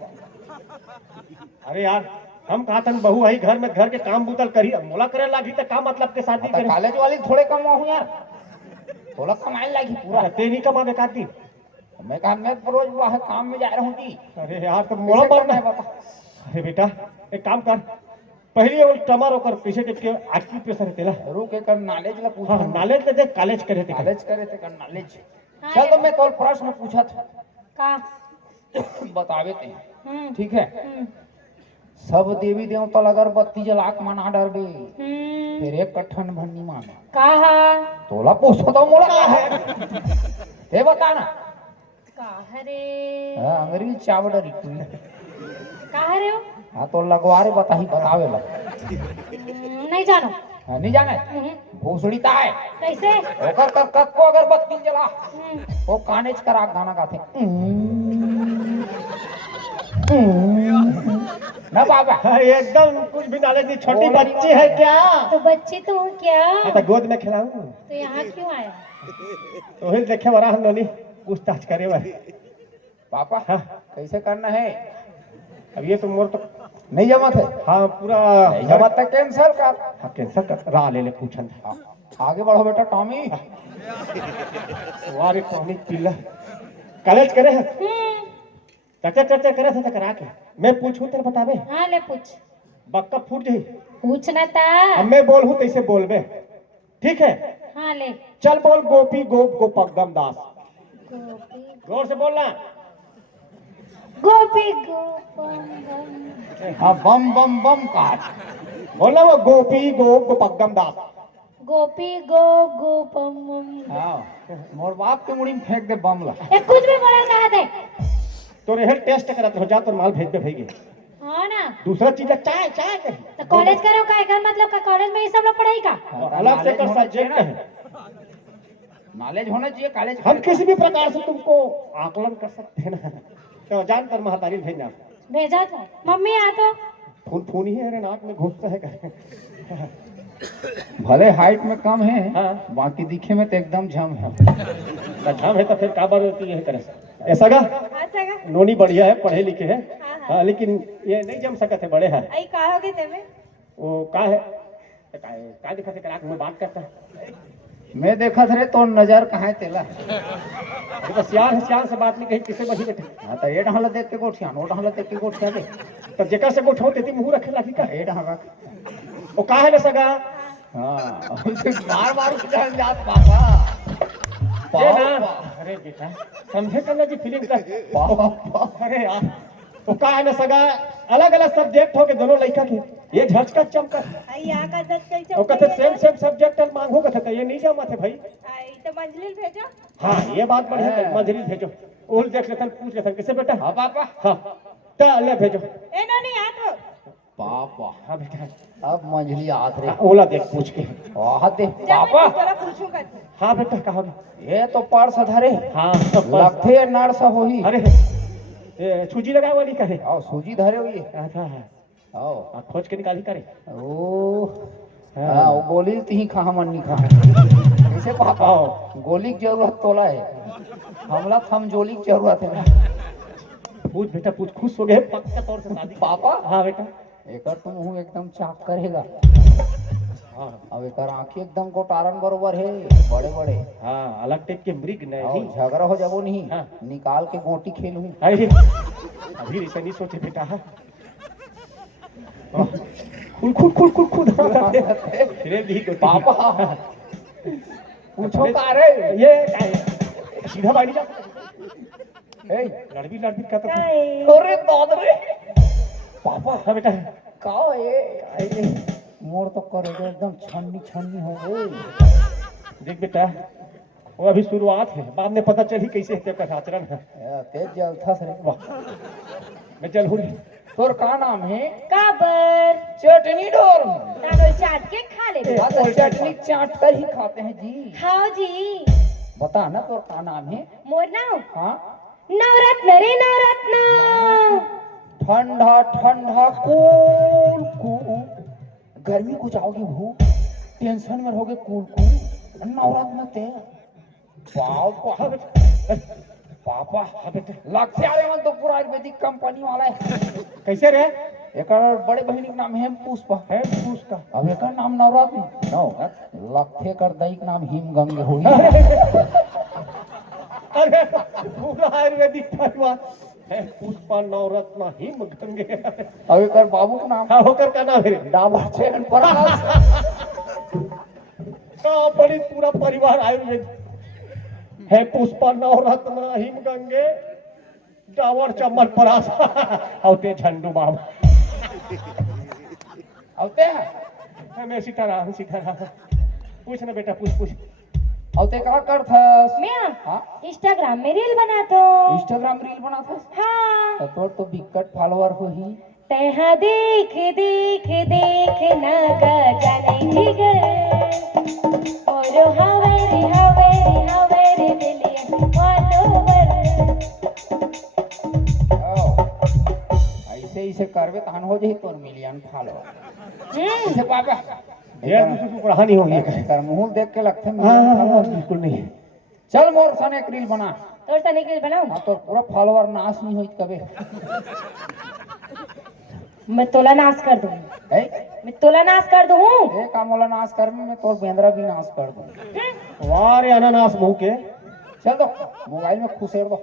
अरे यार हम कहा तन बहू आई घर में घर के काम बुतल करी मोला करे लागी तो का मतलब के शादी करे। कॉलेज वाली थोड़े कम हूँ यार थोड़ा कमाए लगी पूरा। ते नहीं कमा बेकाती। मैं कहा मैं तो रोज बाहर काम में जा रहा हूँ जी। अरे यार तो मोला कैसे मारना करना है है बता। अरे बेटा एक काम कर पहले वो टमारो कर पीछे देख के आखिरी प्रेशर है तेरा। रुक एक नॉलेज ला पूछा। हाँ नॉलेज दे कॉलेज करे थे। कॉलेज करे थे कर नॉलेज। चल तो मैं तो प्रश्न पूछा था का बतावे थे हम्म, ठीक है। हम्म, सब देवी देवता अगर बत्ती जलाक मना डर दे हम्म, फिर एक कट्ठन भन्नी माना कहा तोला पूछो तो मोला है ये बता ना। कहा रे अंग्रेजी चावडरी कहा रे हो हाँ तो लगवारे बताही बतावे ला। नहीं जानो नहीं जाने हम्म, भूसड़ी ता है कैसे ओकर कक्को अगर बत्ती जला हम्म, वो कानेज करा गाना गाते ना बाबा। हाँ, एकदम कुछ भी नॉलेज नहीं। छोटी बच्ची है क्या? तो बच्ची तो हूँ क्या हाँ, तो गोद में खिलाऊं तो यहाँ क्यों आया तो वही देखे बड़ा हम नोनी पूछताछ करे भाई। पापा हाँ कैसे करना है? अब ये तो मोर तो नहीं जमा थे हाँ पूरा नहीं जमा तक कैंसिल कर। हाँ कैंसर कर रा ले पूछन था। आगे बढ़ो बेटा टॉमी। वारे टॉनिक पिल्ला कॉलेज करे है हम्म, चर्चा करे थे करा के मैं पूछूं तेरे बतावे हाँ ले पूछ। बक्का फूट जाई पूछना था। अब मैं बोलूं तैसे बोलबे ठीक है हाँ ले। चल बोल गोपी गोप गोपगम दास गोपी जोर से बोलना गोपी गोपम हाँ बम बम बम काट बोलना वो गोपी गोप गोपगम दास गोपी गो गोपम। हाँ मोर बाप के मुड़ी में फेंक दे बम ला ए कुछ भी बोला कहा थे। तो रेहल टेस्ट करत हो जा तो माल भेज दे भईगे हाँ ना दूसरा चीज है, चाय चाय कही तो कॉलेज करो का एकर मतलब का कॉलेज में ये सब लोग पढ़ाई का। अलग से कर सब्जेक्ट है नॉलेज होना चाहिए कॉलेज हम किसी भी प्रकार से तुमको आकलन कर सकते हैं ना तो जानकर महतारी भेजना भेजा था मम्मी आ तो। खून खून ही है अरे नाक में घुसता है कहीं भले हाइट में कम है हाँ। बाकी दिखे में तो एकदम झम है झाम है तो फिर काबर होती है करे ऐसा का हाँ सगा नोनी बढ़िया है पढ़े लिखे है हाँ, हाँ। हाँ लेकिन ये नहीं जम सकते है बड़े है आई का होगे तेरे वो का है का दिखा करा में बात करता है मैं देखा थे तो नजर कहाँ है तेला ये तो सियार से बात नहीं कही किसे बही बैठे हाँ तो ये ढाल देख के गोठिया नो ढाल देख के गोठिया दे तो जेकर से गोठो तेती मुंह रखे लागी का ये ढाल रख वो का है ना सगा हाँ बार बार उधर जात पापा ये ना अरे बेटा समझे करना जी फीलिंग का पापा अरे यार वो का है ना सगा अलग अलग सब्जेक्ट हो के दोनों लड़का के ये झचका चमका आई आ का दस कैसे वो कहते सेम सब्जेक्ट मांगो कहते ये नहीं जमा थे भाई आई तो मंजलिल भेजो। हाँ ये बात बढ़िया है मंजरी भेजो ओल देख लेथन पूछ लेथन किसे बेटा हाँ पापा हाँ तो ले भेजो ए नो नहीं आ तो। पापा हाँ बेटा अब मंझली आत रे हाँ, ओला देख पूछ के आह दे जब मैं पापा जरा पूछूंगा। हाँ बेटा कहोगे ये तो पार सधारे हाँ तो बस। लगते नार सा होही अरे ये छुजी लगाए वाली करे आओ सूजी धरे हुई है अच्छा है आओ खोज के निकाली करे ओ हाँ। हाँ वो गोली ती खा मन नहीं खा कैसे पापा आओ गोली की जरूरत तोला है हमला थम जोली की जरूरत है पूछ बेटा पूछ खुश हो गए पक्का तौर से शादी पापा हाँ बेटा एकर तुम हूँ एकदम चाक करेगा हाँ अब एकर आंखें एकदम गोटारन बरोबर है बड़े बड़े हाँ अलग टाइप के मृग और नहीं झगड़ा हो जाबो नहीं हाँ। निकाल के गोटी खेलूं अरे अभी ऐसा नहीं सोचे बेटा हाँ खुल खुल खुल खुल खुल फिर भी पापा पूछो का रे ये क्या है? सीधा बाड़ी जा ए लड़बी का तो अरे दाद रे पापा हाँ बेटा का ये मोर तो करे एकदम छन्नी छन्नी हो गई देख बेटा वो अभी शुरुआत है बाद में पता चली कैसे है तेरा आचरण है तेज जलथा से वाह मैं चल हुई तोर का नाम है काबर चटनी डोर तागो चाट के खा ले। हाँ तो चटनी चाट कर ही खाते हैं जी हाँ जी बता ना तोर का नाम है मोर नाम हाँ नवरत्न रे नवरत्न। ठंडा ठंडा कूल कूल गर्मी को जाओगी भू टेंशन में रहोगे कूल कूल नवरत्न ते पापा पापा लगते आ रहे हैं तो पूरा आयुर्वेदिक कंपनी वाला है कैसे रे एक बड़े बहनी का नाम हेम पुष्पा है उसका अब एक नाम नवरत्न नौ लखे कर दई का नाम हिम गंगे हुई अरे पूरा आयुर्वेदिक परिवार है पुष्पा नवरत्न हिम गंगे अब एक बाबू का नाम हाँ होकर का नाम है डाबर चैन प्रकाश हाँ बड़ी पूरा परिवार आयुर्वेद है पुष्पा नवरत्न हिम गंगे डावर चमन परास औते झंडू बाबा औते मैं सीताराम पूछ ना बेटा पूछ औते का करथस मैं हाँ इंस्टाग्राम में रील बना तो। इंस्टाग्राम रील बनाथस हाँ तो तोर तो बिकट फॉलोअर हो ही तेहा देख देख देख ना का जाने जिगर और हवे रे बिलियन फॉलोवर। ऐसे ऐसे करबे तहन हो जाई तोर मिलियन फॉलोअर ऐसे पापा यार दूसरे को पढ़ा नहीं होगी कर मुंह देख के लगथे हाँ बिल्कुल नहीं चल मोर सन एक रील बना तोर तने रील बनाऊं हाँ तो पूरा फॉलोअर नाश नहीं होई कबे मैं तोला नाश कर दूं। है मैं तोला नाश कर दूं। ए कामोला नाश कर मैं तोर बेंद्रा भी नाश कर दूं वाह रे अनानास मुंह के चल दो मोबाइल में खुशेर दो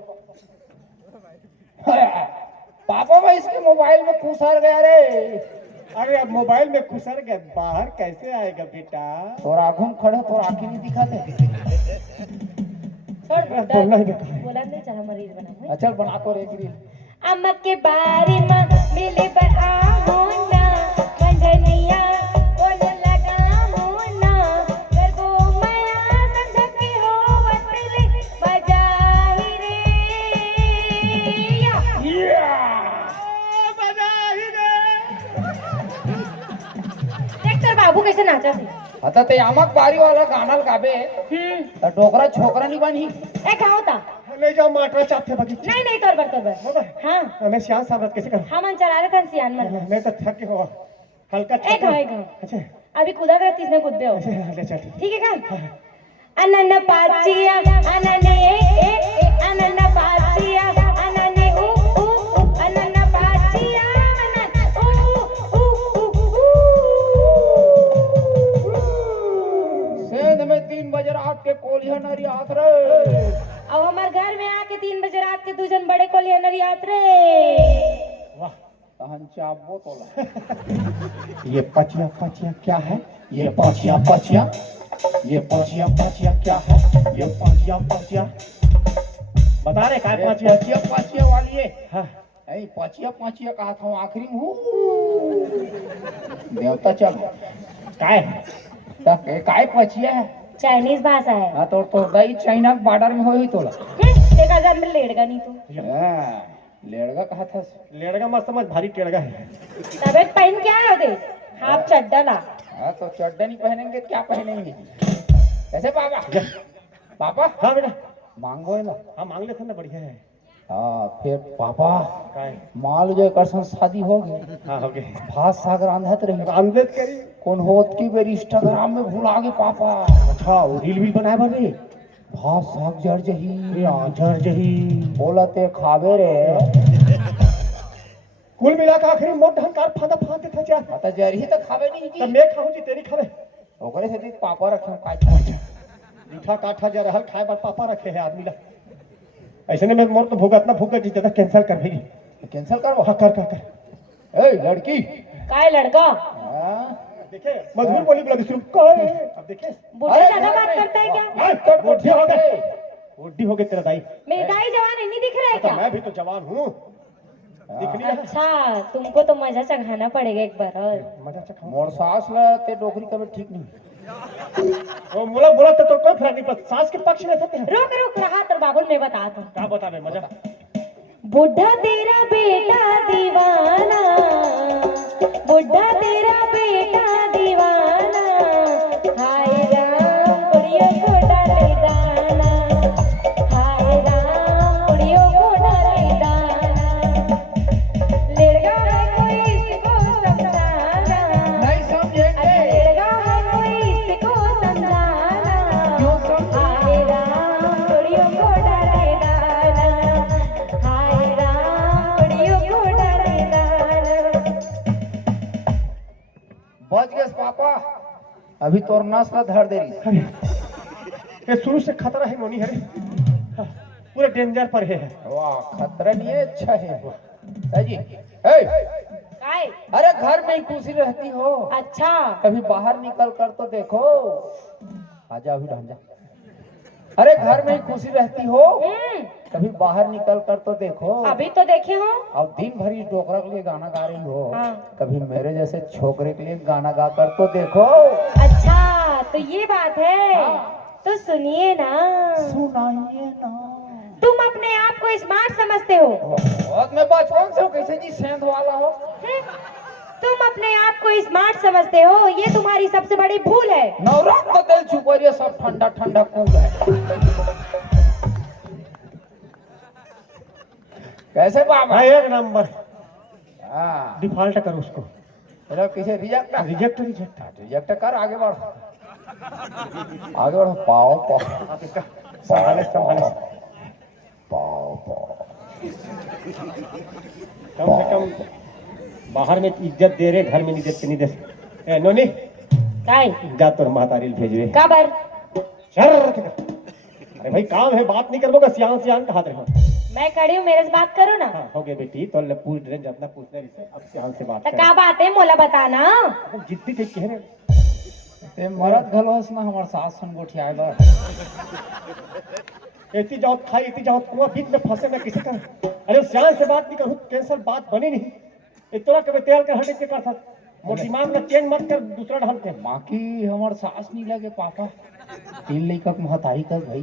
पापा मैं इसके मोबाइल में घुसर गया रे। अरे अब मोबाइल में घुसर गए, बाहर कैसे आएगा बेटा? तोर आँखों में खड़े तोर आँखें नहीं दिखा दे। बोलना ही बेटा। बोला नहीं चला मरीज बना। चल बना तो रे गिरी। अम्मा के बारे में मिले पर आओ ना मंजनिया बोल लगा हो ना करबो माया समझ के हो वतरे बजाही रे बजाही रे। देख तेरे बाबू कैसे नाचा थी। आता ते आमक बारी वाला गाना गाबे डोकरा छोकरा नहीं बनी। ए क्या होता? ले जाओ माटरा चाहते बाकी। नहीं नहीं तोर हाँ मैं श्याम साहब कैसे करूं? हाँ मन चला रहे थे सियान मन। मैं तो थक हुआ हल्का एक हाँ एक हाँ। अच्छा अभी खुदा कर तीसने खुद हो। अच्छा ले चल ठीक है का? अनन पाचिया अनने ए अनन पाचिया अनने ऊ अनन पाचिया अनन ऊ सेंध में 3 बजे रात के कोलिया नरी आत रे। अब हमारे घर में आके 3 बजे रात के 2 जन बड़े को लिए नरियात रे। वाह तहन चाबो तोला। ये पचिया पचिया क्या है? ये पचिया पचिया ये पचिया पचिया क्या है? ये पचिया पचिया बता रहे का ये पचिया? पचिया पचिया वाली है। हाँ ऐ पचिया पचिया कहा था आखिरी में हूँ देवता चल काय तक काय पचिया है। चाइनीज भाषा है। हाँ तो दही चाइना के बॉर्डर में हो ही तोला। देखा हजार में लेड़गा नहीं तू। लेड़गा कहा था। लेड़गा मत समझ, भारी टेड़गा है। तबे पहन क्या है दे? हाफ चड्डा ला। हाँ तो चड्डा नहीं पहनेंगे क्या पहनेंगे? कैसे पापा? पापा हाँ बेटा मांगो है ना। हाँ मांग लेते ना, बढ़िया है। हाँ फिर पापा काय मान लो कर शादी हो गई। हाँ हो गए। भात सागर आंधत रही आमदत करी। कौन होत की बेर इंस्टाग्राम में भूला गए पापा। अच्छा वो रील वील बनाए बारे। भात साग जड़ जही झर जही बोलते खावे रे। कुल मिला के आखिरी मोट ढंकार फादा फादते था क्या? आता जरही तो खावे नहीं तब जी। मैं खाऊं जी तेरी खावे। ओकरे से देख पापा रखे काय मीठा काठा जा रहल खाए पर पापा रखे है आदमी ला। ऐसे ने मैं मोर तो भूगत ना भूगत जी, ज्यादा कैंसिल कर देगी। कैंसिल करबो। हाँ कर। ए लड़की काय लड़का? देखे मधुर बोली बोला शुरू कर। अब देखे बूढ़े ज्यादा बात करता है क्या? कट बुढ़ी हो गए। बुढ़ी हो गए तेरा दाई। मेरे दाई जवान नहीं दिख रहा है तो क्या? मैं भी तो जवान हूँ। दिख नहीं रहा? अच्छा तुमको तो मजा चखाना पड़ेगा एक बार और। मजा चखाऊं। मोर सास ला ते डोकरी कभी ठीक नहीं। वो बोला बोला तो कोई फर्क नहीं पड़ता। सास के पक्ष में सकते हैं। रुक रुक रहा तो बाबुल मैं बताता हूँ। क्या बता बे मजा? बुढ़ा तेरा बेटा दीवाना, बुढ़ा तेरा बेटा दीवाना, हाय राम कुड़ियों को डाले दाना, हाय राम कुड़ियों को डाले दाना, लड़का है कोई इसको समझाना, नहीं समझेंगे। लड़का है कोई इसको समझाना, क्यों समझे? हाय राम कुड़ियों को डाले दाना, हाय राम कुड़ियों को डाले दाना। बच गए पापा। अभी तोर नस ला धर दे रही। ये शुरू से खतरा है मोनी हरे। हाँ, पूरे डेंजर पर है। वाह खतरा नहीं है, अच्छा है जी। ए, काय? अरे घर में ही खुशी रहती हो, अच्छा कभी बाहर निकल कर तो देखो। आजा अभी ढंजा। अरे घर में ही खुशी रहती हो, कभी बाहर निकल कर तो देखो। अभी तो देखे हो। अब दिन भर इस डोकरा के लिए गाना गा रही हो, हाँ। कभी मेरे जैसे छोकरे के लिए गाना गा कर तो देखो। अच्छा तो ये बात है। हाँ। तो सुनिए ना, सुनाइए ना। तुम अपने आप को स्मार्ट समझते हो। बहुत मैं बचपन से हूँ, कैसे जी सेंध वाला हो। तुम अपने आप को स्मार्ट समझते हो, ये तुम्हारी सबसे बड़ी भूल है। नवरत्न तेल छुपरिया सब ठंडा ठंडा कूल है। कैसे बाबा? हाँ एक नंबर। हाँ डिफॉल्ट कर उसको। चलो किसे रिजेक्ट रिजेक्ट रिजेक्ट। रिजेक्ट कर, आगे बढ़ आगे बढ़ो। पाओ पाओ संभाले संभाले। पाओ पाओ। कम से कम बाहर में इज्जत दे रहे, घर में इज्जत नहीं दे। ए नोनी काय? जा तोर महतारी भेजवे। काबर? अरे भाई काम है, बात नहीं करबो का सियान सियान कहा रहे हो। मैं खड़ी हूँ, मेरे से बात करो ना। हाँ हो गए बेटी तो पूरी ड्रेन अपना पूछने से अब ध्यान से बात तो कर क्या बात है मोला बताना। जितनी कह कह रहे ते मरद घलोस ना हमार सास सन गोठियाए बा। इतनी जाओ खाई इतनी जाओ कुआं बीच में फंसे मैं किसी का अरे ध्यान से बात नहीं करूँ कैंसल बात बनी नहीं इतना कभी तेल कर हटे के कर सकते मोटी दिमाग में चेंज मत कर दूसरा ढंग के बाकी हमार सास नहीं लगे पापा 3 लड़का के महतारी कर भाई।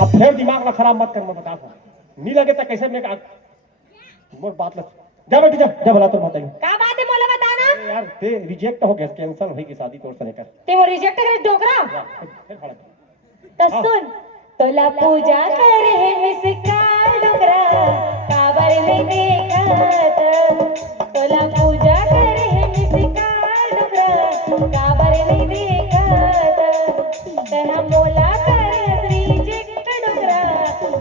अब फिर दिमाग में खराब मत कर मैं बता दूं नहीं लगे तो कैसे मैं मोर बात लग जा बेटी जा भला तो बताइए क्या बात है मोला बताना। यार ते रिजेक्ट हो गया कैंसल होगी शादी तोड़ से लेकर ते वो रिजेक्ट करे डोकरा। जा, फिर भड़क। तो सुन तोला पूजा करे है मिसकाल डोकरा काबर नहीं देखत। तोला पूजा करे है मिसकाल डोकरा काबर नहीं देखत। तेना मोला करे रिजेक्ट डोकरा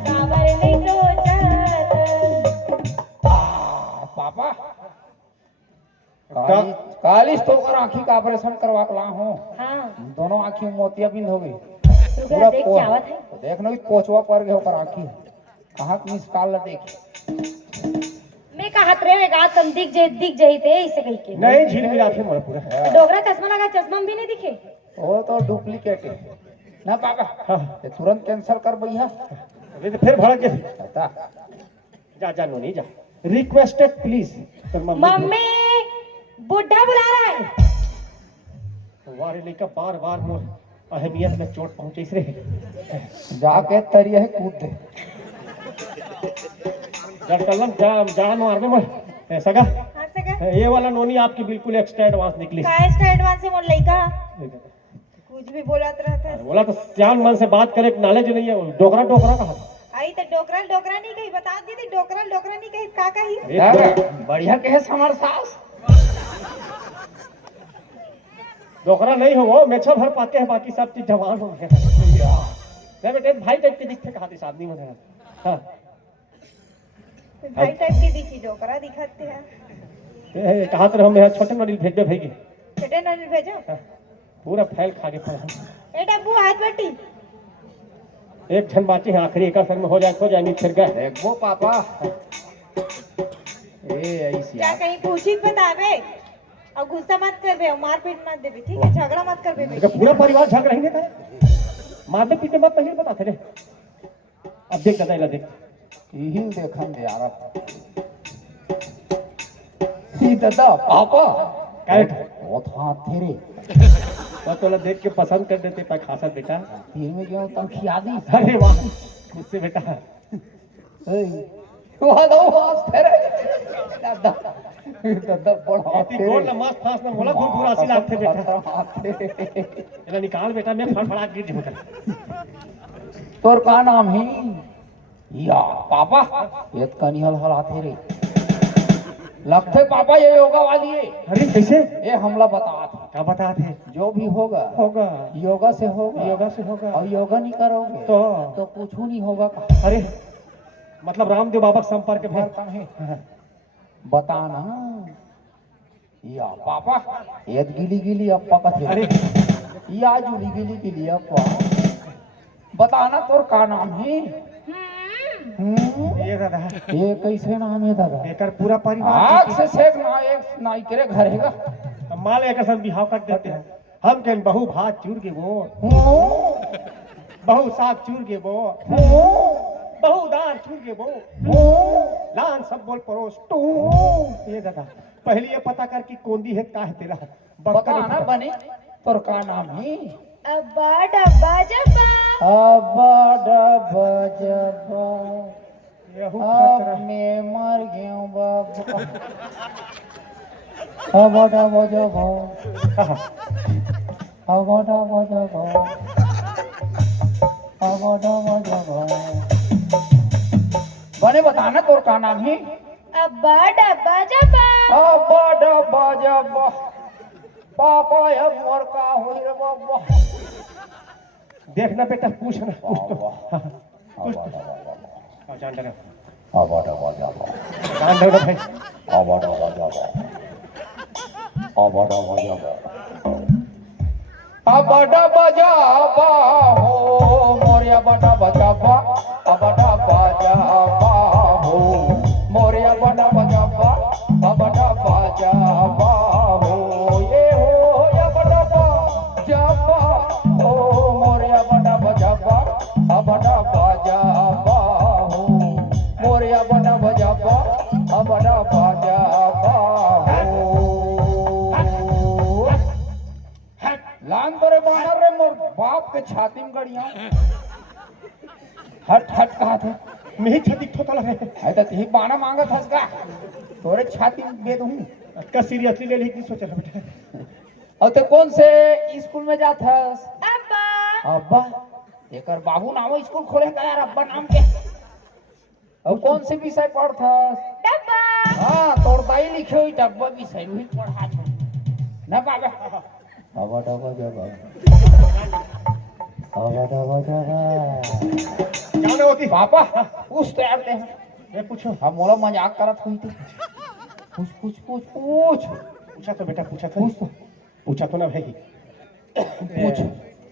काबर नहीं सोचत। पापा कालिश तो कर आँखी का ऑपरेशन करवा के ला हूँ। हाँ दोनों आँखी में मोतियाबिंद हो गई। रुपया देख के आवत है। तो देखना भी पोचवा पर गए होकर आँखी कहाँ मिस काल ला देखी। मैं कहत रहे गा तुम दिख जाई थे इसे कह के। नहीं झील मिला थे मोर पूरा डोगरा चश्मा लगा चश्मा में भी नहीं दिखे। वो तो डुप्लीकेट है ना पापा। हाँ ये तुरंत कैंसिल कर भैया। अभी तो फिर भड़क गए बता जा जा नोनी जा रिक्वेस्टेड प्लीज तो मम्मी बुढ़ा बुला रहा है। वारे लेकर बार बार मोर अहमियत में चोट पहुंचे इस रे जाके तरिया है कूद दे। जब कलम जान मार में मोर सगा हाँ सगा ये वाला नोनी आपकी बिल्कुल एक्स्ट्रा एडवांस निकली कास्ट एडवांस से मोर लइका कुछ भी बोलत रहता है। बोला तो सियान मन से बात करे नॉलेज नहीं है डोकरा डोकरा कहा आई तो डोकरा डोकरा नहीं कही बता दी थी डोकरा डोकरा नहीं कही का कही। बढ़िया कहे हमार सास डोकरा नहीं हो वो मेछा भर पाते हैं बाकी सब चीज जवान हो गया नहीं बेटे भाई टाइप के दिखते कहा थी शादी में हाँ भाई टाइप की दिखी डोकरा दिखाते हैं। कहा तो हम यहाँ छोटे नोनी भेज दे भेगी छोटे नल भेजो पूरा फैल खा के पड़ा ए डब्बू हाथ बटी एक क्षण बाकी है आखिरी एक संग में हो जाए नहीं फिर गए देखो पापा ए ऐसी क्या कहीं पूछी बतावे और गुस्सा मत करबे और मार पीट मत देबे ठीक है झगड़ा मत करबे देखा पूरा परिवार झगड़ा ही नहीं करे मारने पीटे मत पहले बता थे अब देख दादा इला देख यही देखन दे यार ई दादा पापा कैट वो था तेरे तो देख के पसंद कर देते पर खासा बेटा तीर में क्यों तम खिया दी। अरे वाह मुझसे बेटा ए वो दो वास तेरे दादा दादा बड़ा आती गोल ना मस्त फास ना मोला गुर गुर आसी लाग थे बेटा इला निकाल बेटा मैं फड़फड़ा गिर जाऊंगा तोर का नाम है या पापा ये कनिहल हलाते रे लगते पापा ये योगा वाली है। अरे कैसे ये हमला बता क्या बता थे जो भी होगा होगा योगा से होगा योगा से होगा और योगा नहीं करोगे तो कुछ नहीं होगा। अरे मतलब रामदेव बाबा के संपर्क में घर कहाँ है बताना या पापा ये गिली गिली अप्पा का थे अरे या जुली गिली गिली अप्पा बताना तोर का नाम है। ये दादा ये कैसे नाम है दादा एकर पूरा परिवार आग से सेक ना एक नाई करे घर हैगा माल एक संग बिहाव कर देते हैं हम कहन बहु भात चूर के वो बहु साग चूर के वो बहु दाल चूर के वो लान सब बोल परोस टू ये दादा पहले ये पता कर कि कोंदी है का है तेरा बताना बने तोर का नाम है। अब्बा डब्बा जब्बा अब्बा डब्बा जब्बा यहू अब खतरा मैं मर गया बाबा अब्बा डब्बा जब्बा अब्बा डब्बा जब्बा अब्बा डब्बा जब्बा बने बताना तोर का नाम है। अब्बा डब्बा जब्बा अब्बा डब्बा जब्बा पापा ये मोर का होई रे बाबा देखना बेटा पूछना बाबा जान डरा अब्बा डब्बा जब्बा जान डरा भाई अब्बा डब्बा जब्बा अब्बा डब्बा जब्बा अब्बा डब्बा जब्बा हो मोरिया बड़ा बजाबा अब्बा डब्बा जब्बा हट हट कहा थे नहीं छती ठोका लगे है तो ही बाना मांगत हस का तोरे छाती में दे दूं का सीरियसली ले ली सोच रहा बेटा और तो कौन से स्कूल में जात हस अब्बा अब्बा एकर बाबू नाम स्कूल खोले का यार अब्बा नाम के और कौन से विषय पढ़त हस डब्बा हां तोर दाई लिखे हुई डब्बा विषय वही पढ़ा छ ना बाबा बाबा डब्बा जबा बाबा डब्बा जबा जाने होती पापा पूछ तो यार ते मैं पूछो हम मोला मजाक करत हुई थी पूछ पूछ पूछ पूछ पूछा तो बेटा पूछा तो ना भाई पूछ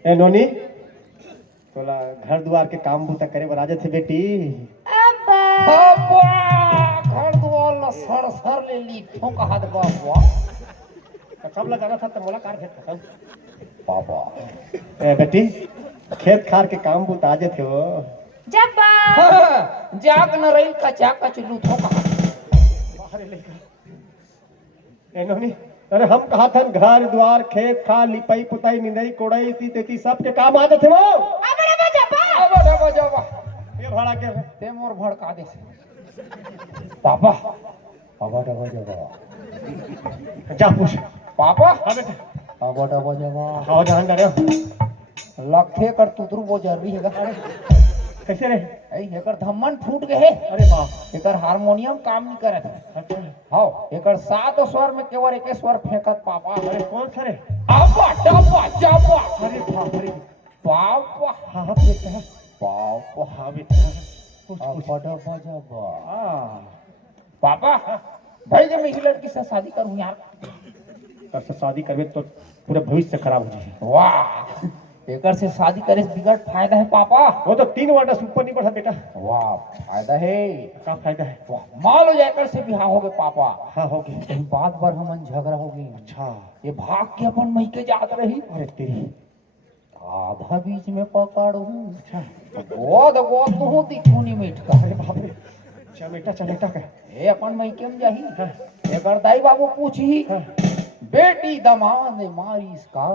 ए नोनी तोला घर द्वार के काम बूता करे बराजे थे बेटी अब्बा अब्बा घर द्वार ला सर सर ले ली ठोका हाथ बाबा तो कब ला जाना था तो मोला कार भेज था पापा ए बेटी खेत खार के काम बूता आजे थे वो जब्बा जाग न रही कचा कचलू ठोका बाहर लेकर ए नोनी अरे हम कहा था घर द्वार खेत खार लिपाई पुताई निंदाई कोड़ाई इसी तेती सब के काम आते थे वो अब्बा जब्बा अबा डबा जबा ये भाड़ा के ते मोर भड़का दे पापा अबा डबा जबा जा पूछ पापा हाँ बेटा अबा डबा जबा आओ जान डरे लखे कर तुतरू वो जरूरी है अरे कैसे रहे ऐ एकर धम्मन फूट गए अरे बाप एकर हारमोनियम काम नहीं करत अच्छा हां एकर 7 स्वर में केवल एक स्वर फेंकत पापा अरे कौन सा रे अबा डबा जबा अरे बाप रे पापा हाँ हाँ बेटा पापा हाँ बेटा पूछ पूछ अबा डबा जबा हाँ पापा भाई जब मैं इस लड़की से शादी करूं यार तर से शादी करवे तो पूरा भविष्य खराब हो जाए वाह एकर से शादी करे से बिगड़ फायदा है पापा वो तो 3 वाटा ऊपर नहीं बढ़ा बेटा वाह फायदा है का फायदा है वाह मान लो जाकर से बिहार हो गए पापा हाँ हो गई कहीं बात बार हमन झगड़ा हो गई अच्छा ये भाग के अपन मई के जात रही अरे तेरी आधा बीच में पकड़ू अच्छा गोद गोद तू दिखूनी मीठ का अरे बाप रे चमेटा का ए अपन मई के जाही हाँ एकर दाई बाबू पूछी हाँ बेटी दमाद मारी इसका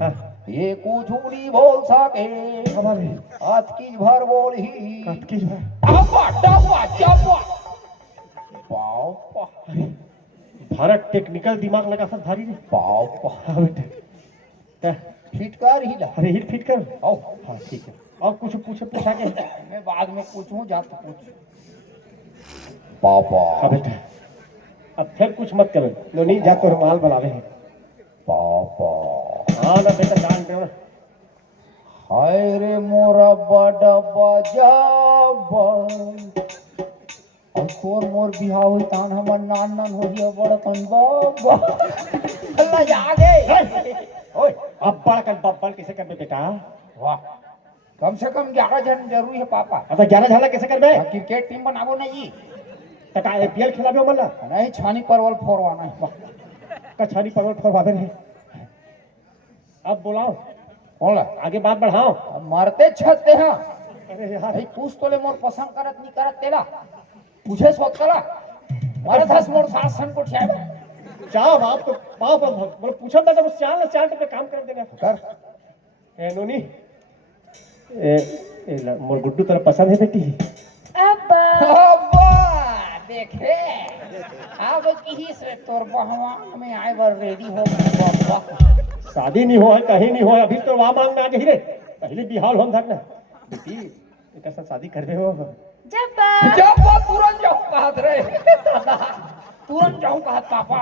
हाँ ये को झूठी बोल सके हमारे हाथ की भर बोल ही कत की है अबा डबा जबा पाओ पा भारत टेक्निकल दिमाग लगा सब भारी रे पाओ पा हाँ बेटा फिटकार ही ला अरे हिट फिट कर आओ हाँ ठीक है और कुछ पूछा के मैं बाद में पूछूं जा तो पूछ पापा हाँ बेटा अब फिर कुछ मत करो नोनी जा तो रुमाल बनावे हैं पापा हाँ ना बेटा जान दे हाय रे मोरा बड़ा बजाबा और तोर मोर बिहाव होई तान हमर नान नान होई बड़ा तन बाबा अल्लाह जागे ओए अब बड़ कैसे करबे बेटा वाह कम से कम 11 जन जरूरी है पापा अब 11 झाला कैसे करबे क्रिकेट टीम बनाबो ना जी तका आईपीएल खिलाबे हमला नहीं छानी परवल फोरवाना है कछानी परवल फरवावे रहे अब बुलाओ कौन ला आगे बात बढ़ाओ अब मरते छते हैं अरे यार भाई पूछ तो ले मोर पसंद करत नहीं करत तेला पूछे सोच कला मारे धस मोर सास सन को ठिया चाव आप तो पाव पर बोले पूछा था जब चाल पे काम कर देना कर ए नोनी मोर गुड्डू तेरा पसंद है बेटी अब्बा अब्बा देखे अब की से तोर बहवा में आए बर रेडी हो बाबा शादी नहीं हो है कहीं नहीं हो अभी तो वहां मांग में आ गई रे पहले बिहार हम धरना बेटी एक साथ शादी कर दे हो जब्बा जब वो तुरंत जाऊं कहत रे तुरंत जाऊं कहत पापा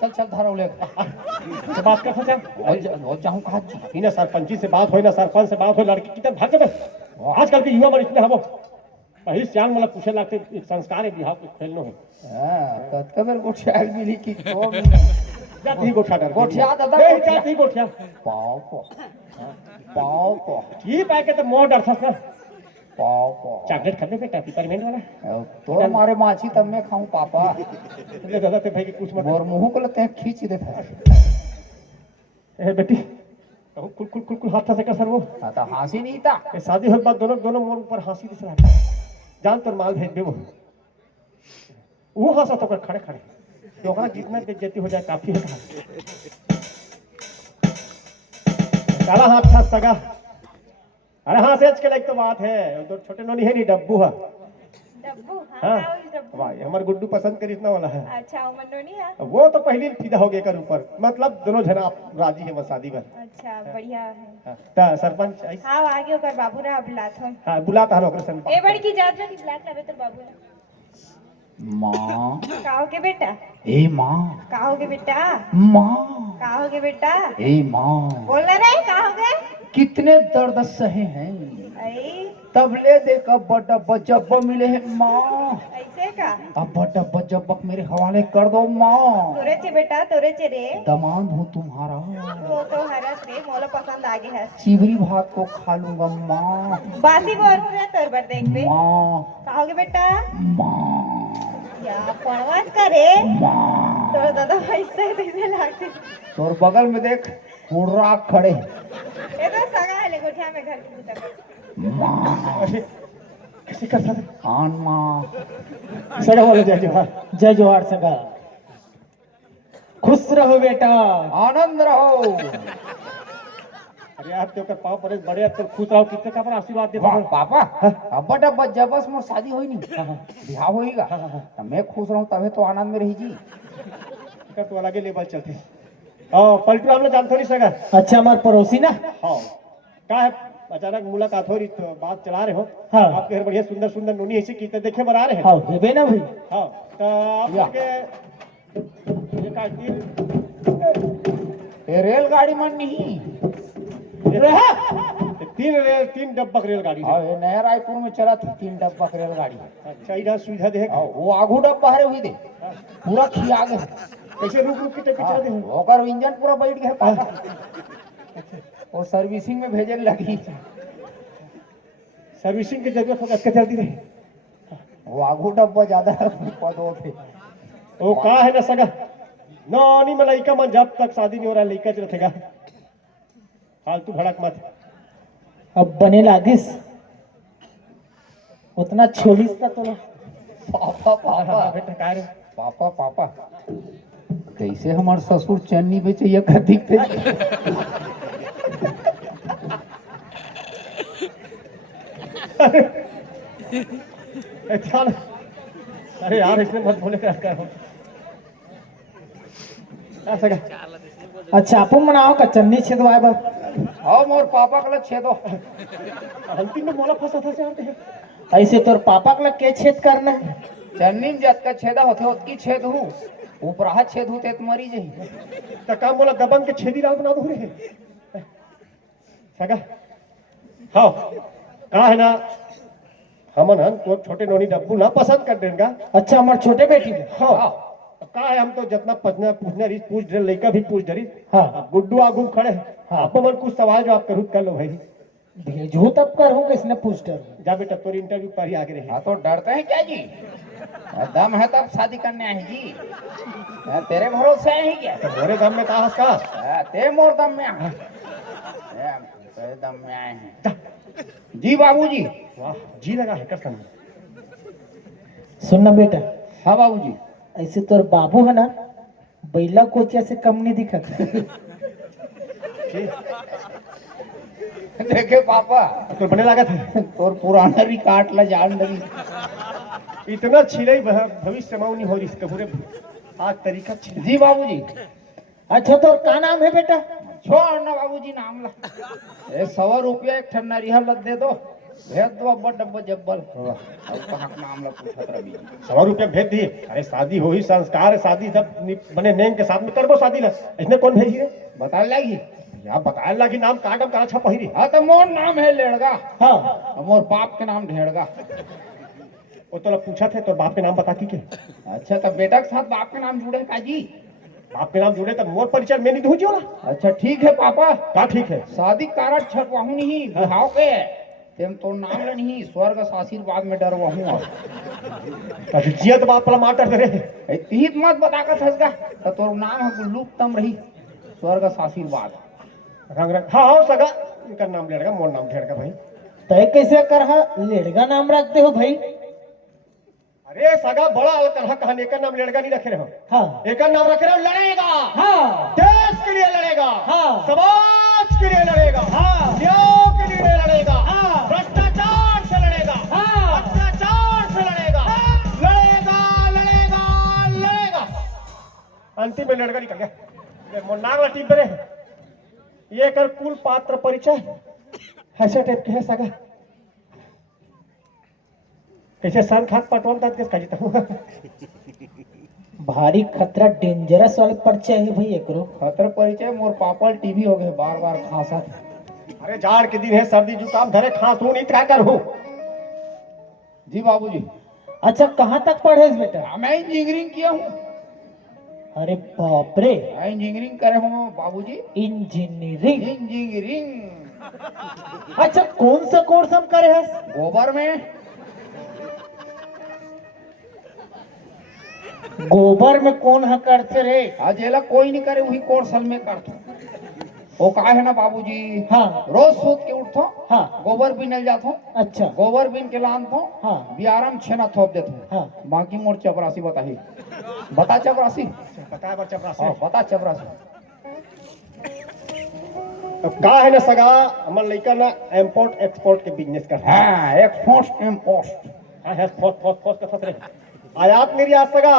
चल चल धरो ले तो बात कर सकते और जाऊं कहत जी ना सरपंची से बात हो ना सरपंच से बात हो लड़की की तरफ भाग जाबे आजकल के युवा मन इतने हबो पहले सियान मतलब पूछे लगते एक संस्कार है बिहार को खेलनो है हां कत कबर गोठिया मिली की तो जाती ही गोठा कर गोठिया दादा नहीं जाती ही गोठिया पाओ को ठीक है के तो मोह डर था पाओ चॉकलेट खाने बेटा पिपरमेंट वाला तो हमारे माछी तब मैं खाऊं पापा ले दादा ते भाई के कुछ मत और मुंह को लेते खींच देता ए बेटी कुल कुल कुल कुल हाथ से कर सर वो हां तो हंसी नहीं था ये शादी हो बाद दोनों दोनों मोर ऊपर हंसी दिस रहा जान तो माल भेज दे वो हंसा तो कर खड़े खड़े तो ओकरा जितना बेइज्जती हो जाए काफी है काला हाथ था सगा अरे हाँ सेज के लायक तो बात है, तो छोटे नोनी है नहीं डब्बू है। डब्बू हाँ। हाँ का डब्बू वाह हमारे गुड्डू पसंद करी इतना वाला है। अच्छा वो मनोनी है। वो तो पहले ही फिदा हो गए कर ऊपर, मतलब दोनों जना आप राजी है बस शादी में। अच्छा बढ़िया है। हाँ, ता सरपंच ऐसे- हाँ आगे ओकर बाबू रे बुलात हो। हाँ बुलाता है नौकर सन। ए बड़की जात रे बुलात लबे तो बाबू रे। माँ, काहो के बेटा? ए माँ, काहो के बेटा? माँ, काहो के बेटा? ए माँ, बोल रे काहो के? कितने दर्द सहे हैं, आई तबले देखा बड़ा बजब मिले हैं माँ। ऐसे का? अब बड़ा बजब मेरे हवाले कर दो माँ। तोरे चे बेटा तोरे चे रे। दमाद हूँ तुम्हारा, वो तो हरस रे मोला पसंद आगे है। चिवरी भात को खा लूंगा माँ। बासी बोर हो रहा तोर बर देख बे। माँ, काहो के बेटा? माँ, या पणवास करे। माँ, तोर दादा ऐसे कैसे लागते? तोर बगल में देख हुर्रा खड़े। ये तो सगा है ले गोठिया में घर की बुता कर। माँ, अरे कैसे कर सकते? आन माँ, सगा बोलो जय जोहार। जय जोहार सगा। खुश रहो बेटा। आनंद रहो। अरे यार तो पाँव पड़े बड़े, अब तो खुश रहो, कितने का पर आशीर्वाद देता वाह हूँ। पापा, अब बड़ा बजबस मोर शादी होई नहीं, ब्याह होईगा, तो मैं खुश रहूं तबे तो आनंद में रही जी। का तो अलग लेवल चलते। पलटू हम लोग जानते नहीं सगा। अच्छा हमार पड़ोसी ना। हाँ का है अचानक मुलाकात हो रही तो बात चला रहे हो। हाँ। आपके घर बढ़िया सुंदर सुंदर नूनी ऐसी की तो देखे पर आ रहे हैं। हाँ हेबे ना भाई। हाँ तो आप या। लोग के ये का तीन ये रेलगाड़ी मन नहीं, तीन डब्बक रेलगाड़ी है। और ये नया रायपुर में चला थी 3 डब्बा की रेलगाड़ी। अच्छा इधर सुविधा दे और वो आगू डब्बा हरे हुई दे, पूरा खिया गए। कैसे रुक रुक के पिछड़ा दे। ओकर इंजन पूरा बैठ गया पापा, वो सर्विसिंग में भेजे लगी। सर्विसिंग की जरूरत होगा इसके जल्दी रहे। वो आगू डब्बा ज्यादा पद हो थे। वो का है ना सगा नौनी में लड़का मन जब तक शादी नहीं हो रहा लड़का चलेगा, फालतू भड़क मत। अब बने लागिस उतना 26 का तो पापा पापा बेटा का रे पापा पापा, कैसे हमारे ससुर चन्नी बेचे ये कदी पे। चल अरे यार इसमें मत बोले क्या हो। सगा अच्छा आपू मनाओ का चन्नी छिदवाए बा। और मोर पापा का छेदो। अंतिम में मोला फंसा था जानते हैं। ऐसे तोर पापा का के छेद करना है। चन्नी में जत का छेदा होते उतकी छेद हूँ, ऊपरा छेद होते तो मरी जाही। तो काम बोला दबंग के छेदी राल बना दो रे सगा। हाँ का है ना हमन हन तो छोटे नोनी डब्बू ना पसंद कर देगा। अच्छा हमार छोटे बेटी ने। हाँ का है हम तो जितना पढ़ना पूछना रही पूछ रहे लड़का भी पूछ रही। हाँ गुड्डू आगू खड़े हैं। हाँ। आप मन कुछ सवाल जवाब करूँ कर लो भाई। भेजू तब करूँ किसने पूछते जा बेटा तोरी इंटरव्यू पर ही आगे रहे। हाँ तो डरते हैं क्या जी, दम है तब शादी करने आए जी। तेरे भरोसे आए हैं क्या? मोरे दम में कहा का ते मोर दम में आए, तेरे दम में आए हैं जी बाबूजी। वाह जी लगा है कर सुनना बेटा, हाँ बाबूजी। ऐसे तोर बाबू है ना बैला कोचिया से कम नहीं दिखत। देखे पापा, तो बने लगा था तोर पुराना रिकॉर्ड ला जान लगी। इतना छिले भविष्य में नहीं हो रही इसका पूरे आज तरीका छिले। जी बाबूजी। अच्छा तोर का नाम है बेटा? छोड़ ना बाबूजी नाम ला। 100 रुपया एक ठन नरिहल लद दे दो, भेज दो अब्बा डब्बा जब्बल। अब कहाँ का नाम ला पूछत रवि। 100 रुपया भेज दिए। अरे शादी हो ही संस्कार है, शादी जब बने नेम के साथ में करबो शादी ला। इसने कौन भेजी रे? बता लगी या बताया लगी नाम काटम करा छा पहिरी। हाँ तो मोर नाम है लेड़गा, हाँ मोर बाप के नाम ढेड़गा। वो तो पूछा थे तो बाप के नाम बता की के अच्छा तो बेटा के साथ बाप के नाम जुड़े का जी? बाप के नाम जुड़े तब मोर परिचय में नहीं दूँ होला। अच्छा ठीक है पापा, का ठीक है शादी कार्ड छपवाहू नहीं बिहाव के, तेम तो नाम ले नहीं स्वर्ग से आशीर्वाद में डरवाहू। कभी जियत बाप वाला माटर दे रे। तीत मत बता कर थसगा तो तोर नाम है गुल्लू तम रही स्वर्ग से आशीर्वाद। रंग रंग हाँ हाँ सगा इनका नाम लेड़गा मोर नाम ढेड़गा भाई। तय कैसे कर लेड़गा नाम रखते हो भाई? अरे सगा बड़ा अलग कहां एक नाम लेड़गा नहीं रखे रहे हो। हाँ एक नाम रखे रहे हो लड़ेगा, हाँ देश के लिए लड़ेगा, हाँ। समाज के लिए लड़ेगा, हाँ। न्याय के लिए से लड़ेगा, हाँ। भ्रष्टाचार से लड़ेगा, हाँ। अत्याचार से लड़ेगा, लड़ेगा लड़ेगा लड़ेगा। अंतिम में लड़का निकल गया। ये मोनागला टीम पे ये कर कुल पात्र परिचय ऐसे टाइप के है सगा। कैसे सन खाक पटवन तक किस काजी तक भारी खतरा डेंजरस वाले परिचय है भाई एकरो। खतर परिचय मोर पापल टीवी हो गए बार बार खांसा। अरे जाड़ के दिन है, सर्दी जुकाम धरे, खांसू नहीं क्या करूं। जी बाबूजी। अच्छा कहाँ तक पढ़े इस बेटा? मैं इंजीनियरिंग किया हूँ। अरे बाप रे, मैं इंजीनियरिंग करे हूँ बाबूजी। इंजीनियरिंग। इंजीनियरिंग अच्छा कौन सा कोर्स हम करे हैं? गोबर में। गोबर में कौन है करते रे? आज एला कोई नहीं करे वही कोर्स हल में करता। वो का है ना बाबूजी, हाँ रोज सूत के उठो, हाँ गोबर बीनल जातो, अच्छा गोबर बीन के लानतो, हाँ बियारम छेना थोप देतो। हाँ बाकी मोर चपरासी बताही। बता चपरासी। पता बच्चा प्रासे हाँ, बता चपरासी। अब का है ना सगा, हमार लड़का ना इंपोर्ट एक्सपोर्ट के बिजनेस कर रहा है। हाँ एक्सपोस्ट इम्पोस्ट। हाँ है फोट का खतरे आयात निर्यात सगा।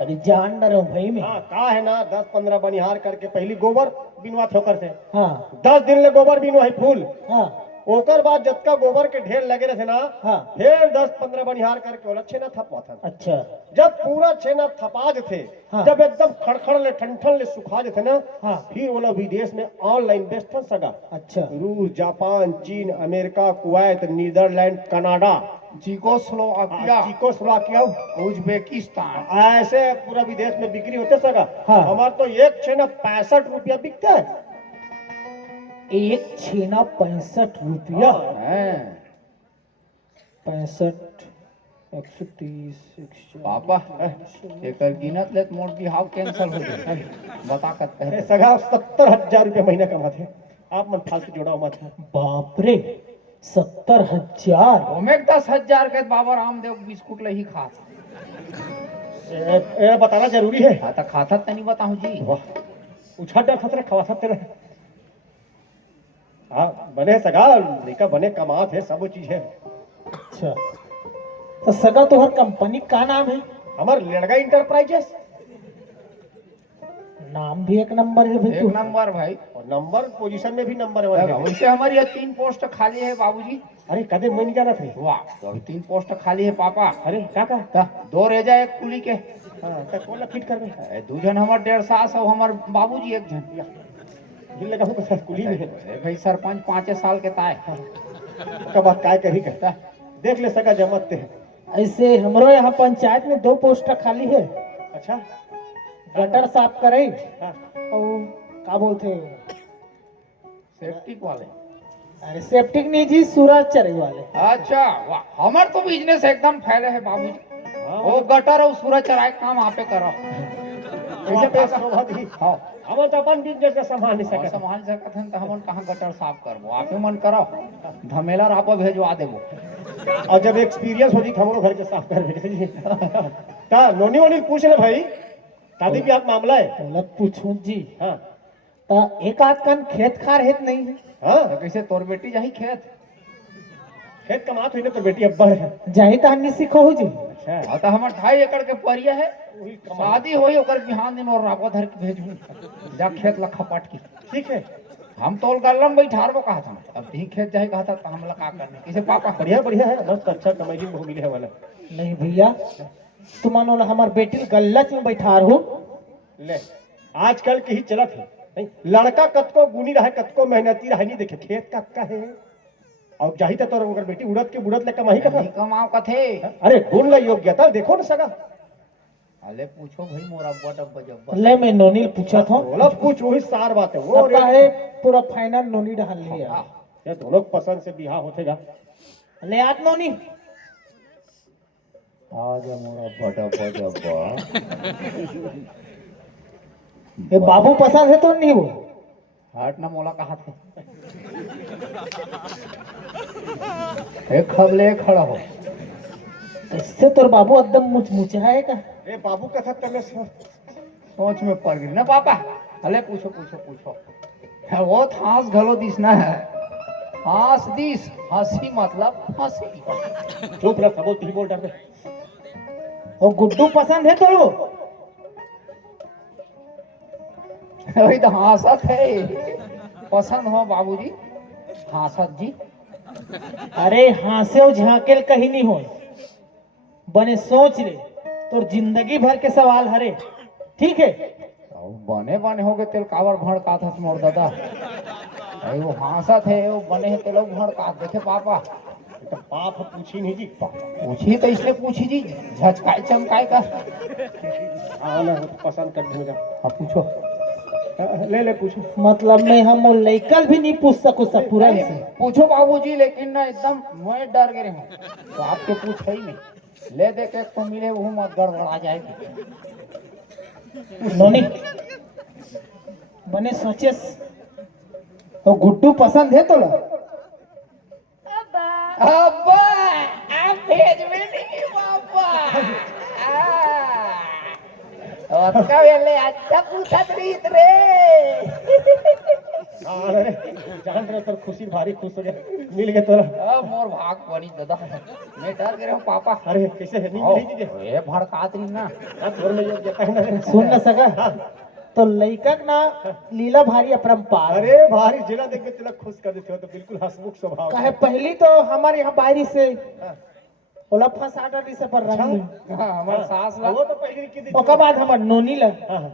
अरे जान न रहा हूँ भाई मैं। हाँ का है ना 10-15 बनिहार करके पहली गोबर बिनवा ठोकर से हाँ 10 दिन ले गोबर बिनवा है फूल। हाँ ओकर बाद जब का गोबर के ढेर लगे रहे ना, हाँ फिर 10-15 बनिहार करके ओला छेना थपवा था। अच्छा जब पूरा छेना थपा थे, हाँ। जब एकदम खड़खड़ ले ठंठन ले सुखा थे ना, हाँ फिर ओला विदेश में ऑनलाइन बेचता सगा। अच्छा रूस, जापान, चीन, America, Kuwait, Netherland, Canada, Czechoslovakia, Czechoslovakia, Uzbekistan. ऐसे पूरा विदेश में बिक्री होते सगा। हाँ। हमार तो एक छेना 65 रुपया बिकता है। एक छेना 65 रुपया। हैं। 65 130 पापा एकर गिनत लेत मोर बिहाव कैंसिल हो गए। बता कत अरे कहे। सगा 70,000 रुपया महीना कमाते। आप मन फालतू जोड़ा मत। बाप रे 70,000। ओमे 10,000 के बाबा रामदेव बिस्कुट ले ही खा। ये बताना जरूरी है। हाँ तो खाता तनी बताऊं जी। वाह उछा डर खतरे खवा सकते रहे। हाँ बने सगा लेका बने कमात है, सब चीज है। अच्छा तो सगा तो हर कंपनी का नाम है? हमार लड़का इंटरप्राइजेस। नाम भी एक नंबर है भाई। एक तू नंबर भाई। और नंबर पोजीशन में भी नंबर है। वैसे हमारी ये 3 पोस्ट खाली है बाबूजी। अरे कदे मैं नहीं जाना थे। वाह तो अभी 3 पोस्ट खाली है पापा। अरे क्या का? ता 2 रेजा 1 कुली के। हाँ तो कौन फिट कर रहे? 2 जन हमार 1.5 साल और हमार बाबूजी 1 जन। दिल लगा हूँ तो कुली में है। भाई सरपंच 5 साल के ताए। उसके बाद काय करी करता देख ले सका जमते हैं। ऐसे हमरो यहाँ पंचायत में 2 पोस्ट खाली है। अच्छा गटर साफ करे हाँ। और का बोलते हैं? सेफ्टी वाले। अरे सेप्टिक नहीं जी, सूरज चरे वाले। अच्छा वाह हमार तो बिजनेस एकदम फैले है बाबूजी। हाँ, वो गटर और सूरज चराए काम आप पे करो। ऐसे पैसा होगा दी। हाँ हम तो अपन बिजनेस का संभाल नहीं और सकते। संभाल सकत हन तो हमन कहाँ गटर साफ करबो आपे मन करो। धमेला रापो भेजवा देबो। और जब एक्सपीरियंस हो जी तो हम घर के साफ कर भेजे। ता नोनी वोनी पूछ ले भाई, शादी ब्याह का मामला है। बोला पूछूं जी हाँ तो एक आध कान खेत खार हेत नहीं है? हाँ तो कैसे तोर बेटी जाही खेत। खेत कमात हुई ना तो बेटी अब्बा है। जाही तो हन्नी सीखो हो जी। अच्छा हाँ तो हमार 2.5 एकड़ के परिया है। वही कमा। शादी होई ओकर बिहान दिन और रापो धर के भेजू जा खेत लखा पट की। ठीक है हम तोल गल्लम बैठारबो कहा था अब ही खेत जाही कहा था तो हम लगा करने कैसे पापा। बढ़िया बढ़िया है, मस्त अच्छा कमाई में मिले है वाला। नहीं भैया तुम मानो ना हमार बेटी गल्लत में बैठार हो। ले आजकल के ही चलत है नहीं? लड़का कतको गुनी रहे, कतको मेहनती रहे, नहीं देखे खेत का है। और जाही तो तोर अगर बेटी उड़त के बुड़त ले कमाही का। नहीं कमाओ कथे। अरे गुण ला योग्यता देखो ना सगा। अले पूछो भाई मोरा बट जब ले मैं नोनील पूछा था। बोला पूछ वही सार बात है वो। अब का है पूरा फाइनल नोनी डाल लिया। ये दोनों पसंद से बिहार होतेगा। ले आत नोनी। आज मोरा बट ये बाबू पसंद है तो नहीं वो? हाट ना मोला कहा था। एक खबले खड़ा हो। इससे तोर बाबू एकदम मुचमुचा है का? ए बाबू कथा करने से सोच में पड़ गई ना पापा। अले पूछो पूछो पूछो। वो थास घलो दिसना है। हास दिस, हंसी मतलब हंसी। चुप रह, बोल तू ही बोल डर में। वो गुड्डू पसंद है तो वही तो हासत है, पसंद हो बाबूजी, हासत जी। अरे हासे और झाकेल कहीं नहीं हो, बने सोच ले तो जिंदगी भर के सवाल हरे, ठीक है। अब बने बने हो गए तेल कावर भड़का था मोर दादा। अरे वो हासत है, वो बने है तेल भड़का देखे पापा। तो पाप पूछी नहीं जी। पूछी तो इसलिए पूछी जी, झचकाए चमकाए का। हाँ ना, पसंद कर दूंगा। हाँ पूछो। ले पूछो। मतलब मैं हम वो लइकल भी नहीं पूछ सकूं सब पूरा नहीं, इसे। पूछो बाबूजी, लेकिन ना एकदम मैं डर गए हूँ तो आपके पूछ है ही नहीं। ले दे के तो मिले वो मत गड़बड़ा जाएगी। नोनी बने सोचे तो गुड्डू पसंद है तो ला। अब्बा आप भेज में नहीं पापा। अच्छा वेले अच्छा पूछा रीत रे। अरे जान रहे तो खुशी भारी खुश हो गया, मिल गया तोरा। अब मोर भाग पड़ी दादा, मैं डर गया हूँ पापा। अरे कैसे है, नहीं मिली तुझे? ये भड़कात रही ना। घर में ये कहता है ना। सुन न सका तो लइकक ना लीला भारी अपरंपार। अरे भारी जिला देख के तिलक खुश कर देते हो तो बिल्कुल हंसमुख स्वभाव। काहे पहली तो हमारे यहाँ बाहरी से हाँ। ओला फंसा डाली से पर रंग में। हाँ, हमार सास ला। वो तो पहले की थी। ओकर बाद हमर नोनी लग, हाँ, हाँ।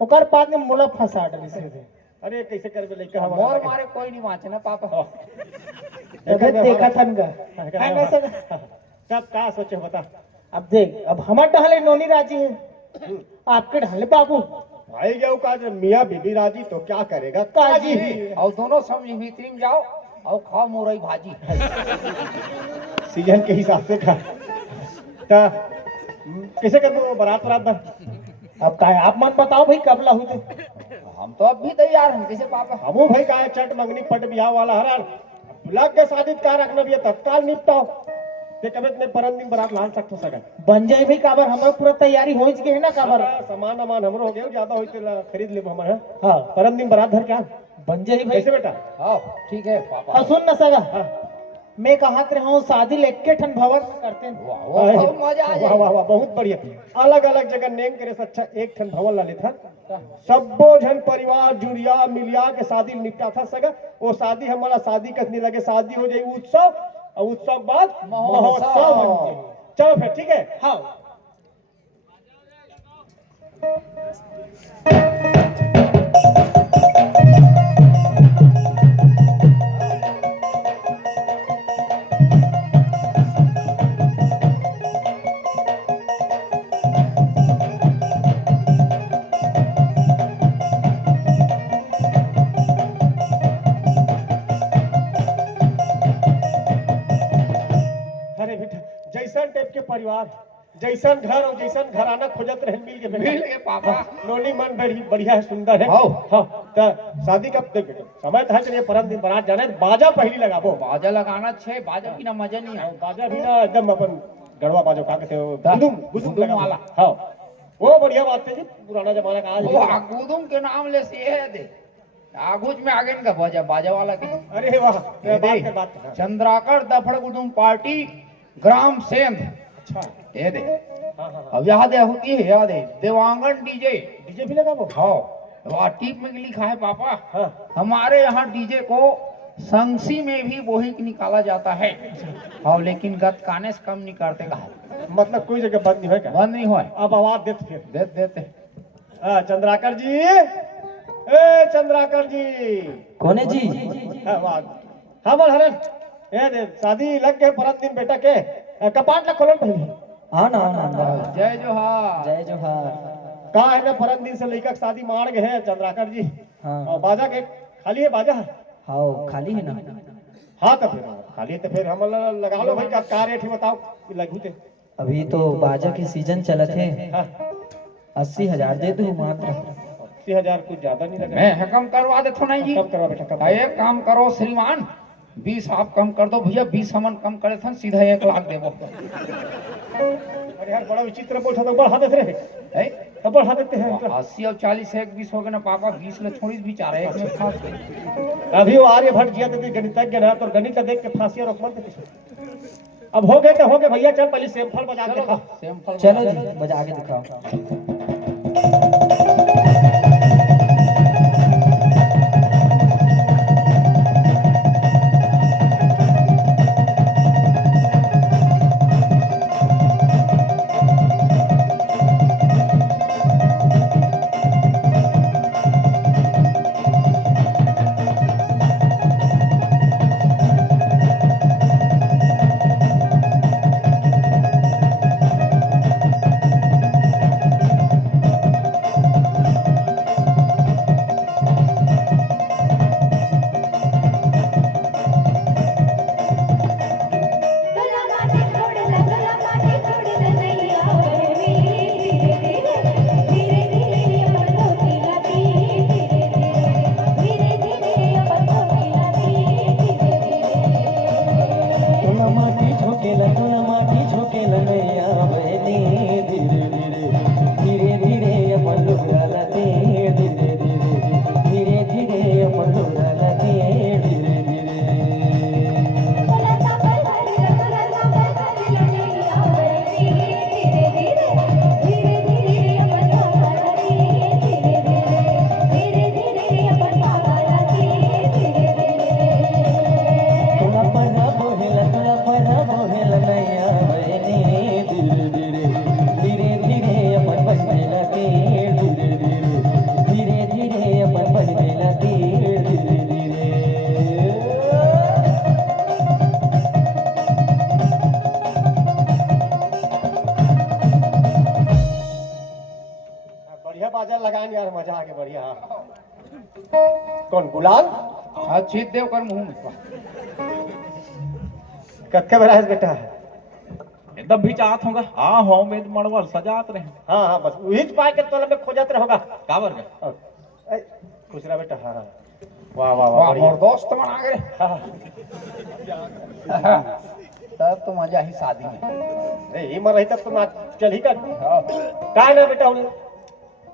ओकर बाद में मोला फंसा डाली से दे। अरे कैसे करबे लइका मोर हमारा। मारे कोई नहीं वाचे ना पापा। अबे देखा थन का है ना सर। कब का सोचे बता। अब देख, अब हमार ढाले नोनी राजी है, आपके ढाले बाबू भाई गया का मियाँ बीबी राजी तो क्या करेगा काजी। और दोनों समझी भीतरी में जाओ और खाओ मुरई भाजी। सीजन के हिसाब से खा। ता कैसे करबो बारात रात भर। अब काहे आप मन बताओ भाई कब ला हुई। हम तो अब भी तैयार हैं, कैसे पापा। हमू भाई का है चट मंगनी पट बियाह वाला हरान लग के शादी का रखना भी है, तत्काल निपटाओ ते कबे ने परन दिन बारात लान सकतो सगा। बन जाए भाई काबर हमारा पूरा तैयारी हो गए है ना काबर। सामान अमान हमरो हो गयो, ज्यादा होई तो खरीद लेब हमर। हाँ परन दिन बारात धर के आ। बन जाए भाई। कैसे बेटा। हाँ ठीक है पापा। और सुन न सगा, हाँ। मैं कहा रहा हूँ शादी लेके ठन भवन में करते हैं। वाह वाह, बहुत मजा आ वाह जाएगा। वाह वाह, बहुत बढ़िया। अलग अलग जगह नेम करे से अच्छा एक ठन भवन ला लेथा, सबो जन परिवार जुड़िया मिलिया के शादी निपटा था सगा। वो शादी हमारा शादी कसनी लगे, शादी हो जाए उत्सव और उत्सव बाद महोत्सव बन जाए। चलो फिर ठीक है। हाँ अरे बेटा जैसन टाइप के परिवार, जैसन घर और जैसन घराना खोजत रहे मिल के बेटा। मिल गए पापा। नोनी मन बड़ी बढ़िया है, सुंदर है। हाँ। हाँ तो शादी कब देख बेटा, समय था चलिए परम दिन बारात जाना है, बाजा पहली लगाबो। बाजा लगाना छे, बाजा बिना मजा नहीं और आए। बाजा भी ना एकदम अपन गड़वा बाजो का कहते हो, गुदुम गुदुम गुदुम लगा वाला। हाँ वो बढ़िया बात है जी, पुराना जमाना का आज वो आगुदुम के नाम ले से है दे आगुज में आगे का बाजा, बाजा वाला के। अरे वाह ये बात दे, कर बात कर। चंद्राकर दफड़ गुदुम पार्टी ग्राम सेंध। अच्छा ये दे हाँ हाँ हाँ। अब याद है होती है, याद है देवांगन डीजे। डीजे भी लगाबो। हाँ वहाँ टीप में लिखा है पापा, हाँ हमारे यहाँ डीजे को संगसी में भी वही निकाला जाता है। हाँ लेकिन गतकाने से कम नहीं करते कहा। मतलब कोई जगह बंद नहीं है क्या। बंद नहीं हुआ अब आवाज देते फिर। देते चंद्राकर जी, ए चंद्राकर जी। कौन है जी। आवाज हमर हरन ए दे शादी लग के परत दिन बेटा के कपाट ला खोलन पहले। हाँ ना हाँ जय जोहार। जय जोहार। का है ना परत दिन से लेकर शादी मार गए हैं चंद्राकर जी। हाँ। और बाजा के खाली है बाजा। हाँ खाली है ना। हाँ तो फिर खाली तो फिर हम लगा लो भाई का रेट है बताओ कि लगू थे। अभी तो बाजा के सीजन चलत है, हाँ 80,000 दे दू मात्र। 80,000 कुछ ज्यादा नहीं लग मैं कम करवा देता नहीं जी। कम करवा बेटा कम। एक काम करो श्रीमान, 20 आप कम कर दो भैया, 20 हमन कम करे थे, सीधा 1 लाख देवो। अरे यार बड़ा विचित्र बोल था, बड़ा हाथ रहे। है अब बढ़ा देते हैं इनका। 80 और 40 एक 20 हो गए ना पापा, 20 ले छोड़ी बेचारा एक में फंस गए। अभी वो आर्यभट्ट जी थे गणितज्ञ ना, तो गणित देख के फांसी और मत देते। अब हो गए तो हो गए भैया, चल पहले सैंपल बजा के दिखा। सैंपल चलो जी बजा के दिखाओ। बढ़िया बाजा लगाएंगे यार, मजा आ गया बढ़िया। कौन गुलाल? हाँ चीत देव कर मुंह में कत्थे बड़ा है बेटा? एकदम भी चाहत होगा। हाँ हो में मड़वल सजात रहे। हाँ हाँ बस वही पाए के तोला में खोजत रहोगा। काबर का खुश रहा बेटा। हाँ वाह वाह वाह वाह बढ़िया। मोर दोस्त बना गए। हाँ तब तो मजा ही शादी में। नहीं मर रही तब तुम आज चल ही कर। हाँ। काय ना बेटा उन्हें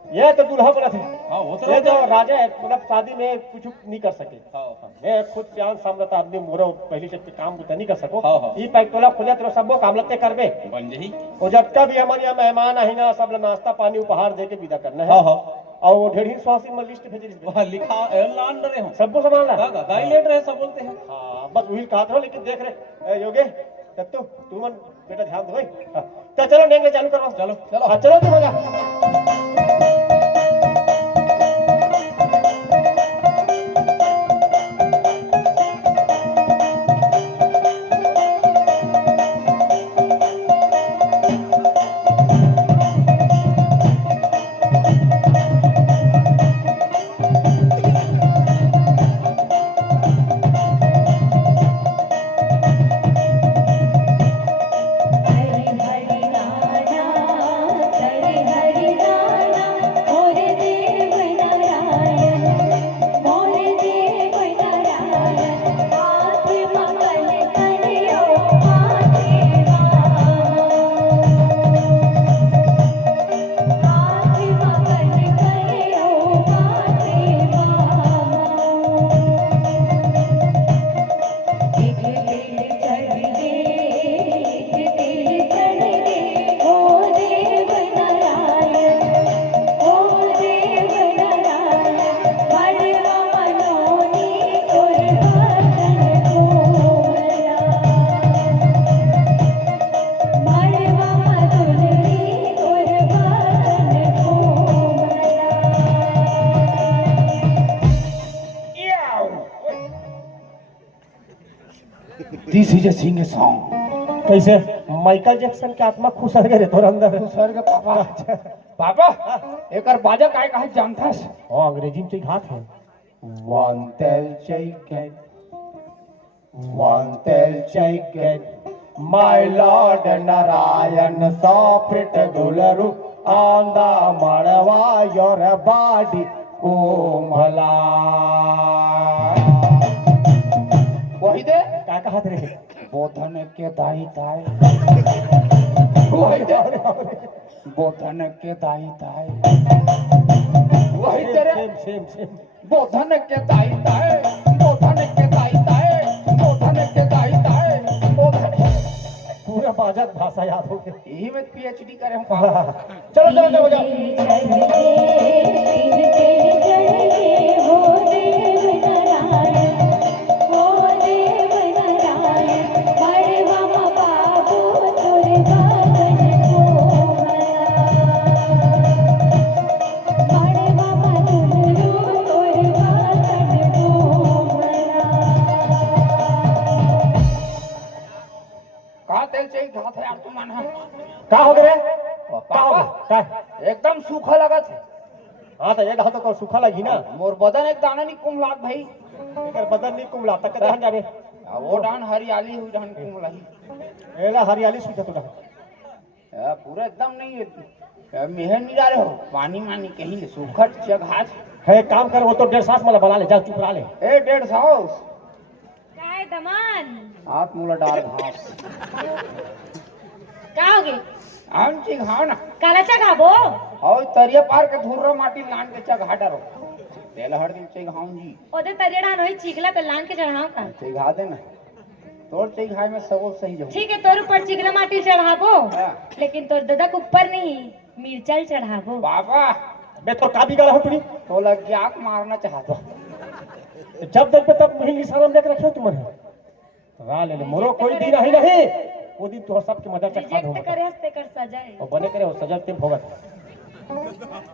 ये तो दूल्हा बना थे। हाँ वो तो ये जो राजा है मतलब शादी में कुछ नहीं कर सके। हाँ। मैं खुद प्यान सामरत आदमी मोरो पहली से काम बुता नहीं कर सको। हाँ, हाँ। ई पैक तोला खोजत रहो सबो काम लगते करबे। बन जही। और जब का भी हमारे यहाँ मेहमान आई ना सब नाश्ता पानी उपहार दे के विदा करना है। हाँ हाँ। और वो ढेरी स्वासी में लिस्ट भेज दी। वहाँ लिखा लान रहे हो। सबको संभालना। गाई लेट रहे सब बोलते हैं। हाँ बस वही कहा था, लेकिन देख रहे ए, योगे तत्तू तू मन बेटा ध्यान दो भाई। हाँ, तो चलो नेंगे चालू करो। चलो चलो हाँ चलो तुम जा। This is a sing song. कैसे माइकल जैक्सन के आत्मा खुश हो गए रे तोर अंदर। सर के पापा पापा एकर बाजा काय कहे जानता है? हाँ अंग्रेजी में घात है। One tell chicken, one tell chicken, my lord Narayan soft gularu on the madwa your body कोमला। वही दे क्या कहा रे? बोधन के दाई दाई वही दे बोधन के दाई दाई वही तेरे बोधन के दाई दाई बोधन के दाई दाई बोधन के दाई दाई बोधन पूरा बाजत भाषा याद हो गई। यही में पीएचडी करे हूँ चलो चलो चलो जाओ। कहा तेल चाहिए घात है यार तुम मन का हो गए का हो पापा गए एकदम सूखा लगा था हाँ तो एक हाथ को सूखा लगी ना मोर बदन एक दाना नहीं कुमलात भाई एकर बदन नहीं कुमला तक रहन जाबे वो डान हरियाली हुई डान कुमलाई एला हरियाली सूझत तोरा पूरा एकदम नहीं मेहर नहीं डाले हो पानी मानी कहीं सूखट घास है काम कर वो तो 1.5 सास मला बना ले जा चुप रहा ले ए 150 काय दमान हाथ मुला डाल घास का होगे आम ची घाव ना कालाचा गाबो और तरिया पार के धुर्रा माटी लान के चा घाटा रो तेल हर दिन चे घाव जी ओदे तरियड़ा होई चिकला पे लान के चढ़ाओ का चे घा दे ना तोर चे घाय में सब सही जाओ ठीक है तोर ऊपर चिकला माटी चढ़ाबो हाँ। लेकिन तोर दादा के ऊपर नहीं मिर्चल चढ़ाबो बाबा मैं तो का बिगड़ा हो तुनी तो लग गया आग मारना चाहता जब देख पे तब वही निशाना देख रखे तुम रा ले मोरो कोई दिन ही नहीं वो दिन तो सबके मजा चखा रिजेक्ट दो करे हस्ते कर सजाए और बने करे वो सजल ते भोगत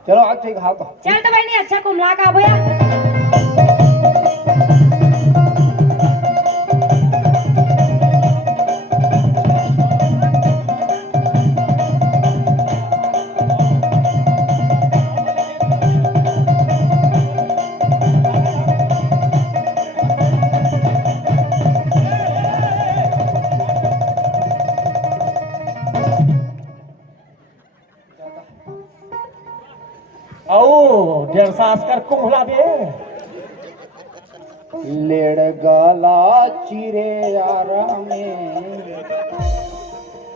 चलो आज चे घाव तो चल तो भाई नहीं अच्छा कुमला का भैया आओ 1.5 सास कर कुम्हला बे लेड़ गला चिरे यारा में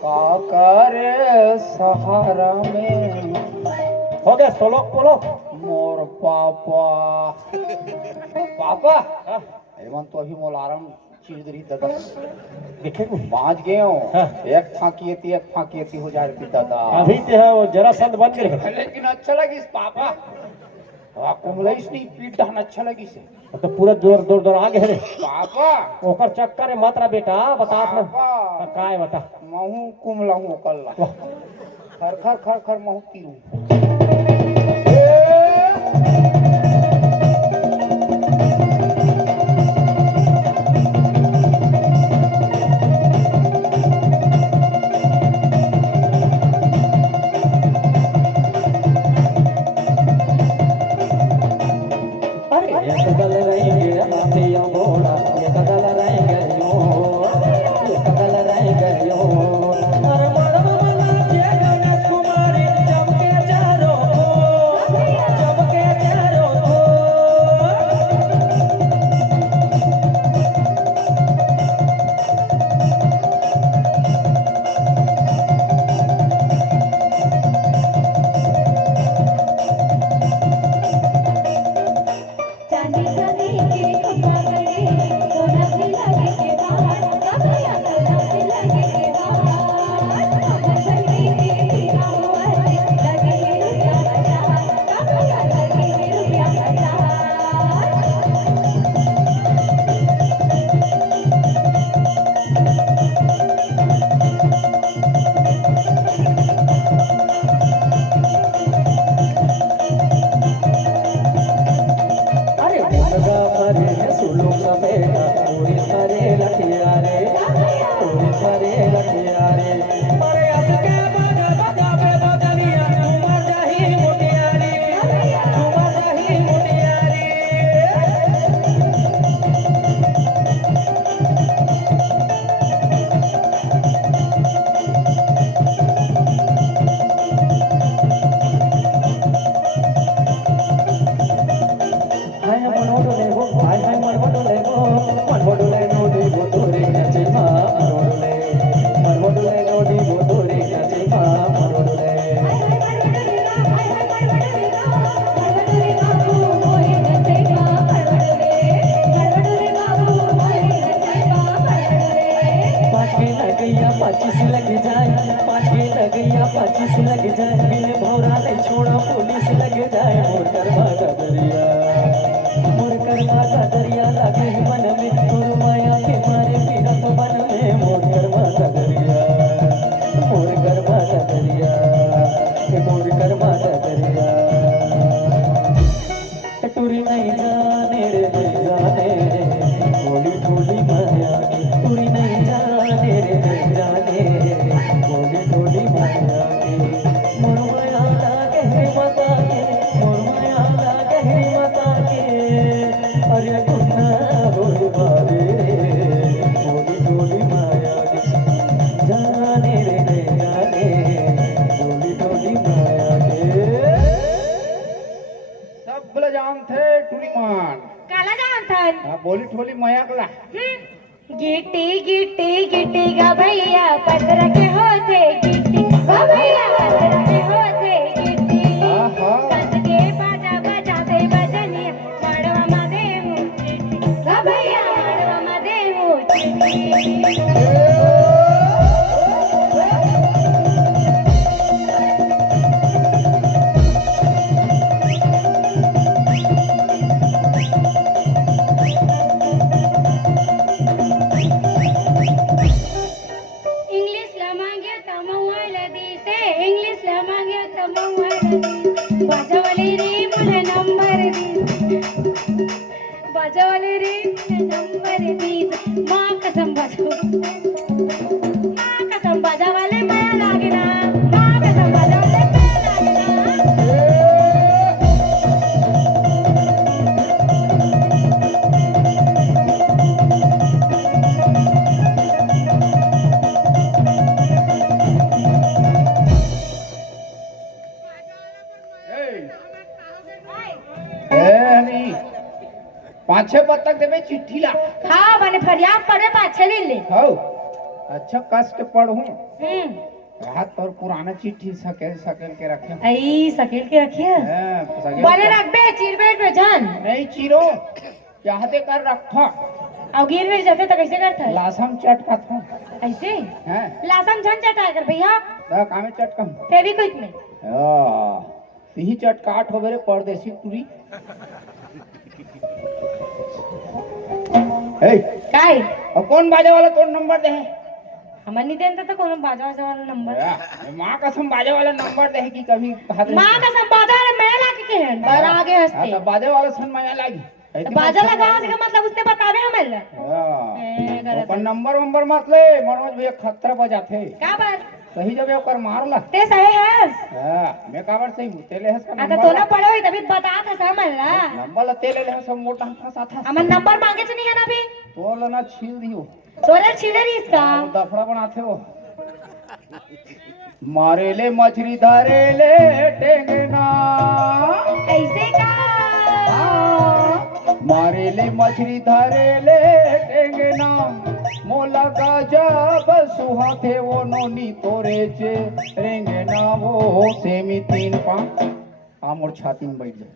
का करे सहारा में हो गया सोलो बोलो मोर पापा पापा हाँ, एवं तो अभी मोल आराम चीज दरी दादा देखे नहीं पहुंच गए हो हाँ। एक फांकी हो जाए दादा अभी ते है वो जरा संत बन गए लेकिन अच्छा लगी पापा कुमलईस नहीं पीठ डान अच्छा लगी से तो पूरा जोर जोर जोर आगे रे पापा ओकर चक्कर है मात्रा बेटा बता ना पापा काय बता महू कुमला हूँ कल्ला खर खर खर खर महू तीरू मनोडले 25 लग जाए, 5 के लगैया 25 लग जाए, बिन भौरा नहीं छोड़ा पुलिस लग जाए। मोर करवा दरिया, मोर करवा दरिया लागे मन में, तोर माया के मारे फिरत बन में। मोर करवा दरिया, मोर करवा दरिया, मोर करवा दरिया। टूरी नहीं जाने रे नहीं जाने, थोड़ी थोड़ी माया की टूरी नहीं जाने रे नहीं जाने, थोड़ी थोड़ी माया की। मोर माया लागे है माता के, मोर माया लागे है माता के, अरे गुन्ना होए बारे थोड़ी थोड़ी माया की। जाने रे नहीं जाने, थोड़ी थोड़ी माया के। सब बोले जान थे टूरीमान काला जान थन हाँ बोली ठोली माया कला गिट्टी गिट्टी गिट्टी गा भैया पत्थर के होते गिट्टी गा भैया पत्थर के होते गिट्टी आहा। कस के बाजा बजाते बजनिया माड़वा मा देहु चिट्टी गा भैया माड़वा मा देहु चिट्टी। इंग्लिश ला मांगे त मोबाइल दिसे इंग्लिश ला मांगे त मोबाइल दिसे बाजावाली रे मुझे नंबर दी बाजावाली रे मुझे नंबर दी मां कसम बाजावाले माया लागे ना मां कसम बाजावाले माया लागे ना। पाँच छह पद तक देवे चिट्ठी ला हाँ बने फरियाद पड़े पाछे दिन ले हो अच्छा कष्ट पढ़ूं रात और पुराना चिट्ठी सकेल सकेल के रखे आई सकेल के रखिए बने रख बे चिरबेट में जान नहीं चीरो चाहते कर रखा और गिर में जाते तो कैसे करता है लासम चटका था ऐसे हैं लासम झन चटा कर भैया दा कामे चटका फेविक्विक में यही चटकाट हो मेरे परदेसी तुरी ए काय और कौन बाजे वाला कौन नंबर दे हमन नहीं देता तो कोनो बाजा वाला नंबर माँ कसम बाजे वाला नंबर दे कि कभी मां का संबादा मैं लाके के हैं बर आगे हंसते तो बाजे वाला सन माया लागी तो बाजा लगा से का मतलब उसने बतावे हमें ए गलत अपन नंबर मत ले मनोज भैया खतरा बजाते का बात सही जब ओकर मार ला ते सही है मैं काबर सही हूं तेले हस का तो नंबर तोला पड़े हुई तभी बता था समझ ला नंबर ला तेले ले सब मोटा फंसा था हमन नंबर मांगे तो नहीं है ना अभी तो लना छील दियो तोला छिले रही इसका दफड़ा बनाते हो मारे ले मछली धरे ले टेंगना कैसे का मारे ले मछली धरे ले टेंगना मोला गाजा बसुहा थे वो नोनी तोरे चे रेंगना वो सेमी 3 पान आमोर छाती में बैठ जाए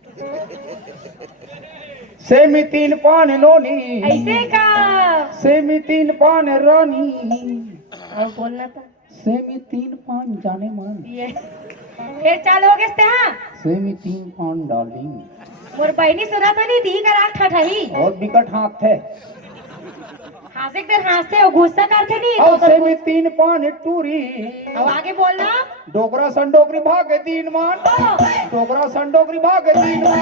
सेमी 3 पान नोनी ऐसे का सेमी 3 पान रानी और बोलना था सेमी 3 पान जाने मन ये फिर चालू हो गए हाँ सेमी 3 पान डार्लिंग मोर बहनी सुना तो नहीं दी करा ठठही बहुत बिकट हाथ थे हासे कर हंसते हो गुस्सा करते नहीं और सेमी 3 पान टूरी अब आगे बोलना डोगरा संडोगरी भागे 3 मान डोगरा संडोगरी भागे 3 मान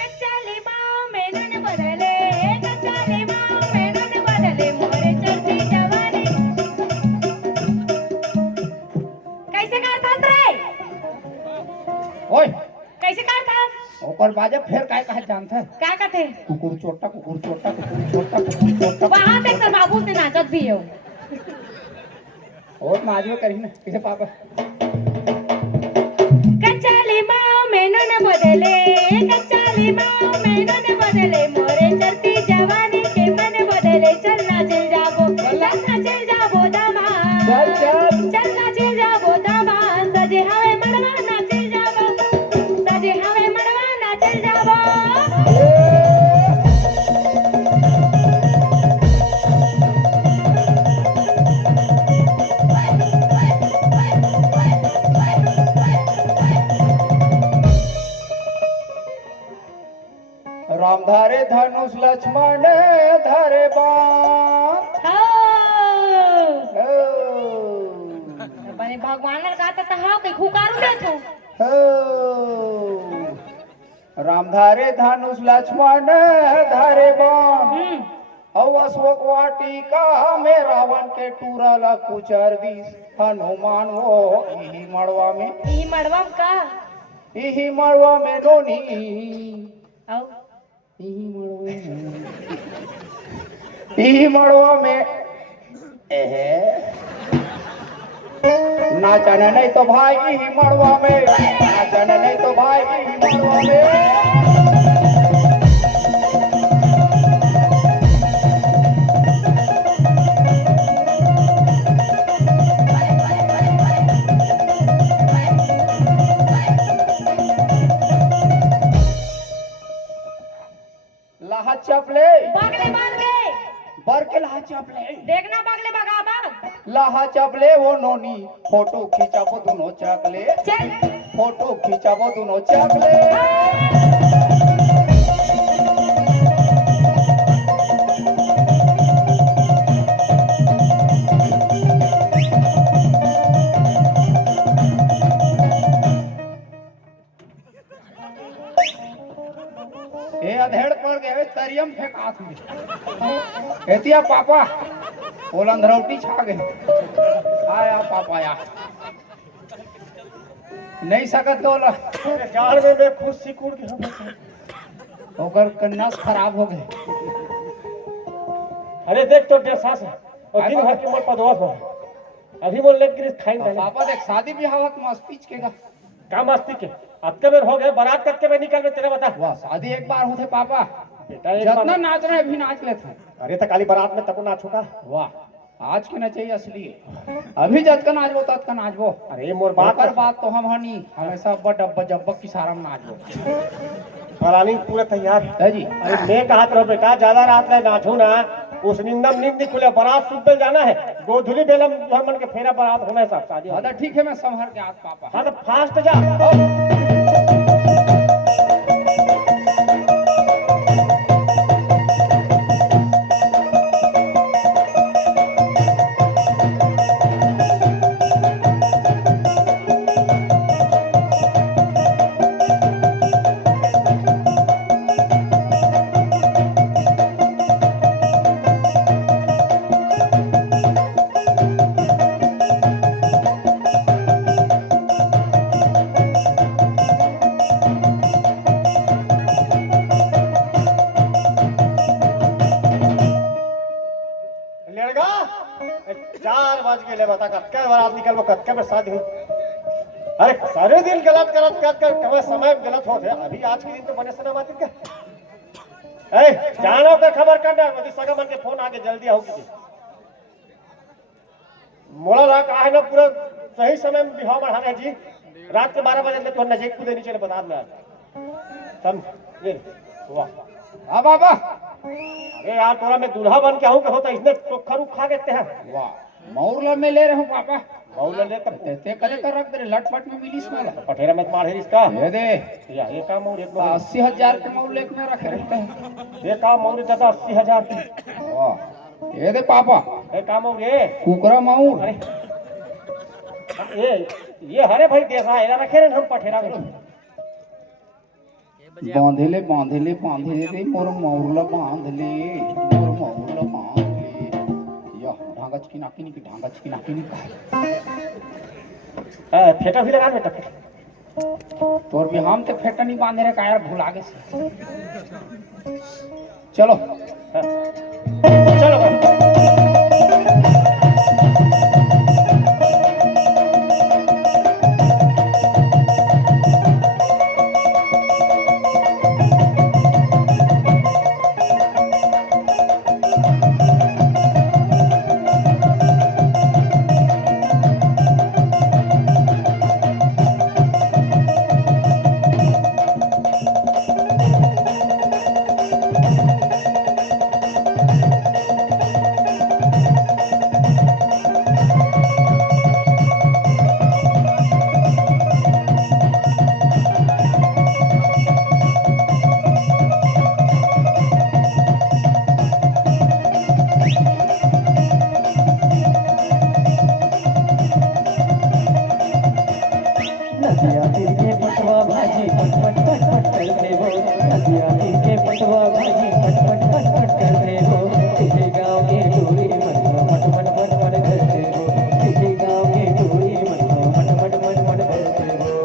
कच्चा लीमां में नन बदले कच्चा लीमां में नन बदले मोरे चलती जवानी कैसे करता रे ओए कैसे करता ऊपर बाजे फिर काय कहे जानता क्या कहते कुकुर चोटा कुकुर चोटा कुकुर चोटा कुकुर चोटा वहां देख कर बाबू से नाचत भी हो और माजो करी ना किसे पापा कच्चा लीमां में नन बदले कच्चा लीमां में नन बदले मोरे चलती जवानी के मन बदले चलना चल जाबो चलना चल जाबो दामा चल चल चलना चल जाबो दामा सजे हवे मनवा राम धारे धनुष लक्ष्मण धरे बाण बने भगवान गाता तो हाँ कहीं खुकारू दे तू राम धारे धनुष लक्ष्मण धरे बाण अवश्वक वाटिका में रावण के टूरला कुचर दिस हनुमान वो यही मड़वा में ई मड़वा का यही मड़वा में नोनी आओ यही मड़वा में एहे नाचन नहीं तो भाई यही मड़वा में नाचन नहीं तो भाई यही मड़वा में लाहा चपले बागले बागले बर के लाहा चपले देखना बागले बगा बाग लाहा चपले वो नोनी फोटो खींचाबो दोनों चकले चल फोटो खींचाबो दोनों चकले ए अधेड़ पड़ गए तरियम फेंका थी एतिया पापा ओलन धरौटी छा गए आया पापा आया नहीं सकत गोला गाल में मैं खुद सिकुड़ के हम ओकर कन्नस खराब हो गए अरे देख तो डेढ़ सास है और दिन भर के मोर पदवास है अभी बोल ले कि खाइन दे पापा देख शादी ब्याह में मस्ती के का मस्ती के अत्ते में हो गए बारात करके मैं निकल में तेरे बता वाह शादी एक बार होते पापा बेटा एक जितना बार नाच रहे भी नाच लेते अरे तो काली बारात में तको नाच होगा वाह आज के नचे असली अभी जत का नाचबो तत का नाचबो अरे मोर बात बात तो हम हनी हमेशा डब्बा जब्बा की सारा में नाचबो फलानी पूरा तैयार है जी अरे मैं कहा रहो बेटा ज्यादा रात में नाचू ना उस निंदम नींद खुले बारात सुबह जाना है गोधुली बेलम मन के फेरा बारात होना है सब शादी दादा ठीक है मैं संभर के आज पापा हाँ तो फास्ट जा लड़का 4 बज के ले बता कत्का बारात निकल कत्का में शादी हुई अरे सारे दिन गलत गलत कर समय गलत होते अभी आज के दिन तो बने सना माती का ए जानो का खबर कर दे मुझे सगा मन के फोन आके जल्दी आओ की मोला ला का है ना पूरा सही समय में बिहाव बढ़ाना जी रात के 12 बजे तो नजदीक कूदे नीचे बता में सम ये वाह हाँ बाबा अरे यार तोरा मैं दूल्हा बन के आऊं कि होता इसने टोखर खा देते हैं वाह मौरला में ले रहे हूँ पापा मौला ले तब ते कले कर रख दे लटपट में मिली इसमें पठेरा में मार है इसका ये दे या ये काम और एक 80,000 के मौल एक में रखे रहते हैं ये काम और दादा 80,000 की वाह ये दे पापा ये काम और ये कुकरा माउर अरे ये हरे भाई देसा है रखे रहे हम पठेरा में बांधले बांधले बांधले रे मोर मौरला बांधले मोर मौरला बांधले या ढांगच की नाकिनी की ढांगच की नाकिनी का फेटा भी लगा बेटा तोर भी हम ते फेटा नहीं बांधे रे कायर भुला गे से चलो चलो के पटवा भाजी पट पट पट पट करते हो, आदि के पटवा भाजी पट पट पट पट करते हो, तेरे गाँव के टोरी मन मट मट मट मट करते हो, तेरे गाँव के टोरी मन मट मट मट मट करते हो।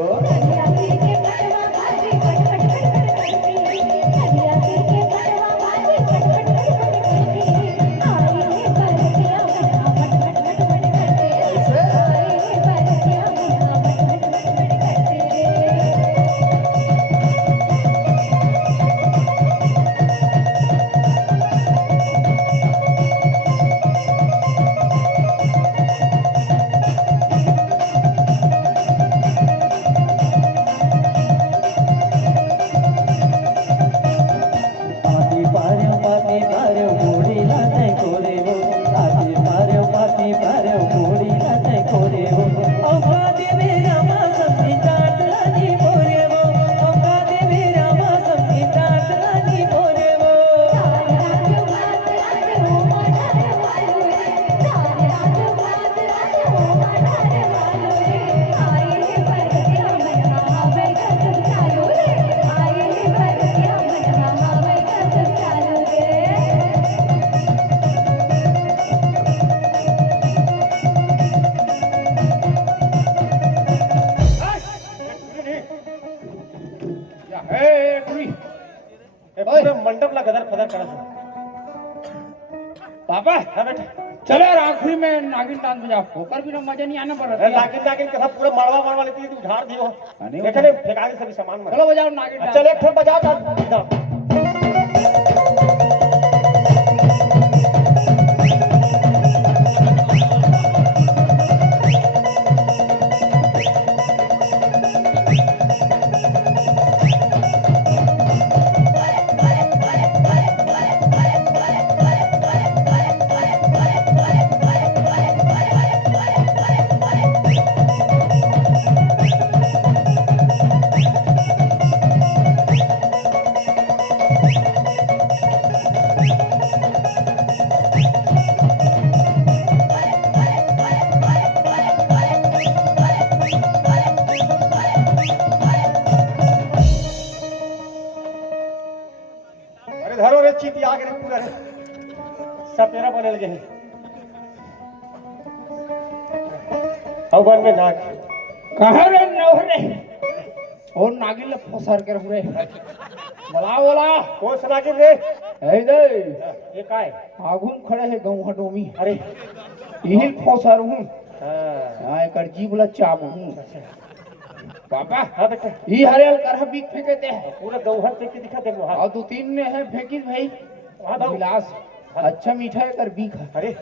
मंडप ला गदर फदर करत हो। पापा हाँ बेटा, चलो यार आखिरी में नागिन डांस बजा, होकर भी ना मजा नहीं आना पड़ रहा। नागिन नागिन के सब पूरा मड़वा लेती थी, उधार दियो अरे देखे नहीं फेंका दे सभी सामान में। चलो बजाओ नागिन डांस। चल एक ठे बजाओ था। धरो रे चीटी आगे रे पूरा रे सपेरा बनल गए अवन में नाग कहाँ रे नवरे और नागिन ले फसर के रह रे बोला कौन सा नागिन रे? ए दे ये काय आगुम खड़े है गऊ हटोमी अरे यही फसर हूँ। हाँ हाँ एक जीव ला चाप हूँ। पापा हाँ बेटा, ये हरियल कर बीक फेंकते हैं पूरा गौहर देख के दिखा दे वहाँ। और 2-3 ने है फेंकी भाई वहाँ दो गिलास अच्छा मीठा है कर बीक है। अरे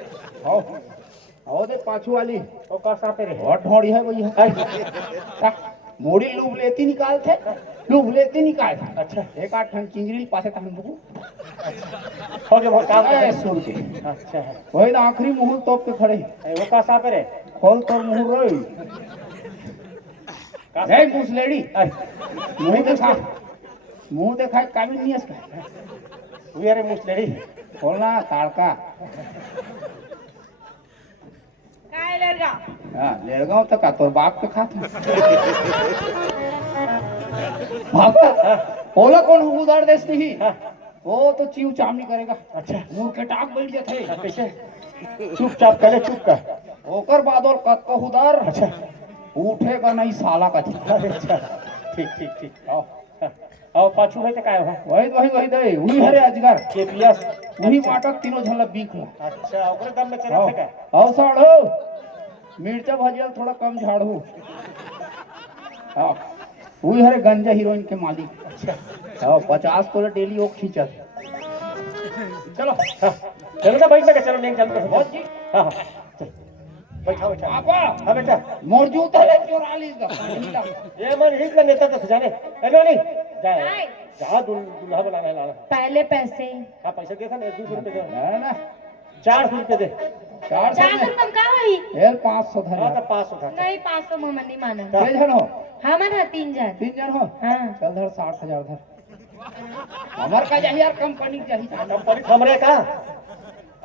आओ दे पाछू वाली तो का सापे रे और ढोड़ी है भैया मोड़ी लूब लेती निकालते लूब लेती निकाल। अच्छा एक 8 ठन चिंगरी पासे तहन बुकू हो गया बहुत काम ए कर सुर के अच्छा है वही ना आखिरी मुंह तोप के खड़े वो का सापे रे खोल तोर मुंह रोई का ए मुसलेड़ी अरे मुंह देखा काबिल नहीं है इसका वो अरे मुसलेड़ी खोलना ताड़का काय लड़का हाँ लेड़गांव तक आ तोर बाप के खात पापा ओला कौन उधार देश नहीं वो तो चीव चामनी करेगा। अच्छा मुंह के टाक बैठ जाते कैसे चुपचाप करे चुप कर ओकर बाद और कत को उधार अच्छा उठेगा नहीं साला का अच्छा ठीक ठीक ठीक आओ आओ पाछू है तो काय हो वही दे वही हरे अजगर के पियास वही माटक तीनों झल्ला बीखला अच्छा ओकरे दम में चला थे का आओ साढ़ो मिर्चा भजियल थोड़ा कम झाड़ू हाँ वही हरे गंजा हीरोइन के मालिक अच्छा हाँ 50 को डेली वो खींचल चलो हाँ चलो ना बैठ लगा चलो नहीं चल कर बहुत जी हाँ हाँ चल बैठा बैठा पापा हाँ बेटा मोर जूता ले 44 का ये मन हित का नेता तो जाने हेलो नहीं जा जा दूल्हा बना रहा है पहले पैसे हाँ पैसे दे था ना 200 रुपए दे है ना 400 रुपए दे 400 तुम का होई यार 500 हाँ धर तो 500 था नहीं 500 में नहीं माना के जन हो हमन है 3 जन 3 जन हो हाँ चल धर 60,000 धर हमार का चाहिए यार कंपनी चाहिए कंपनी हमरे का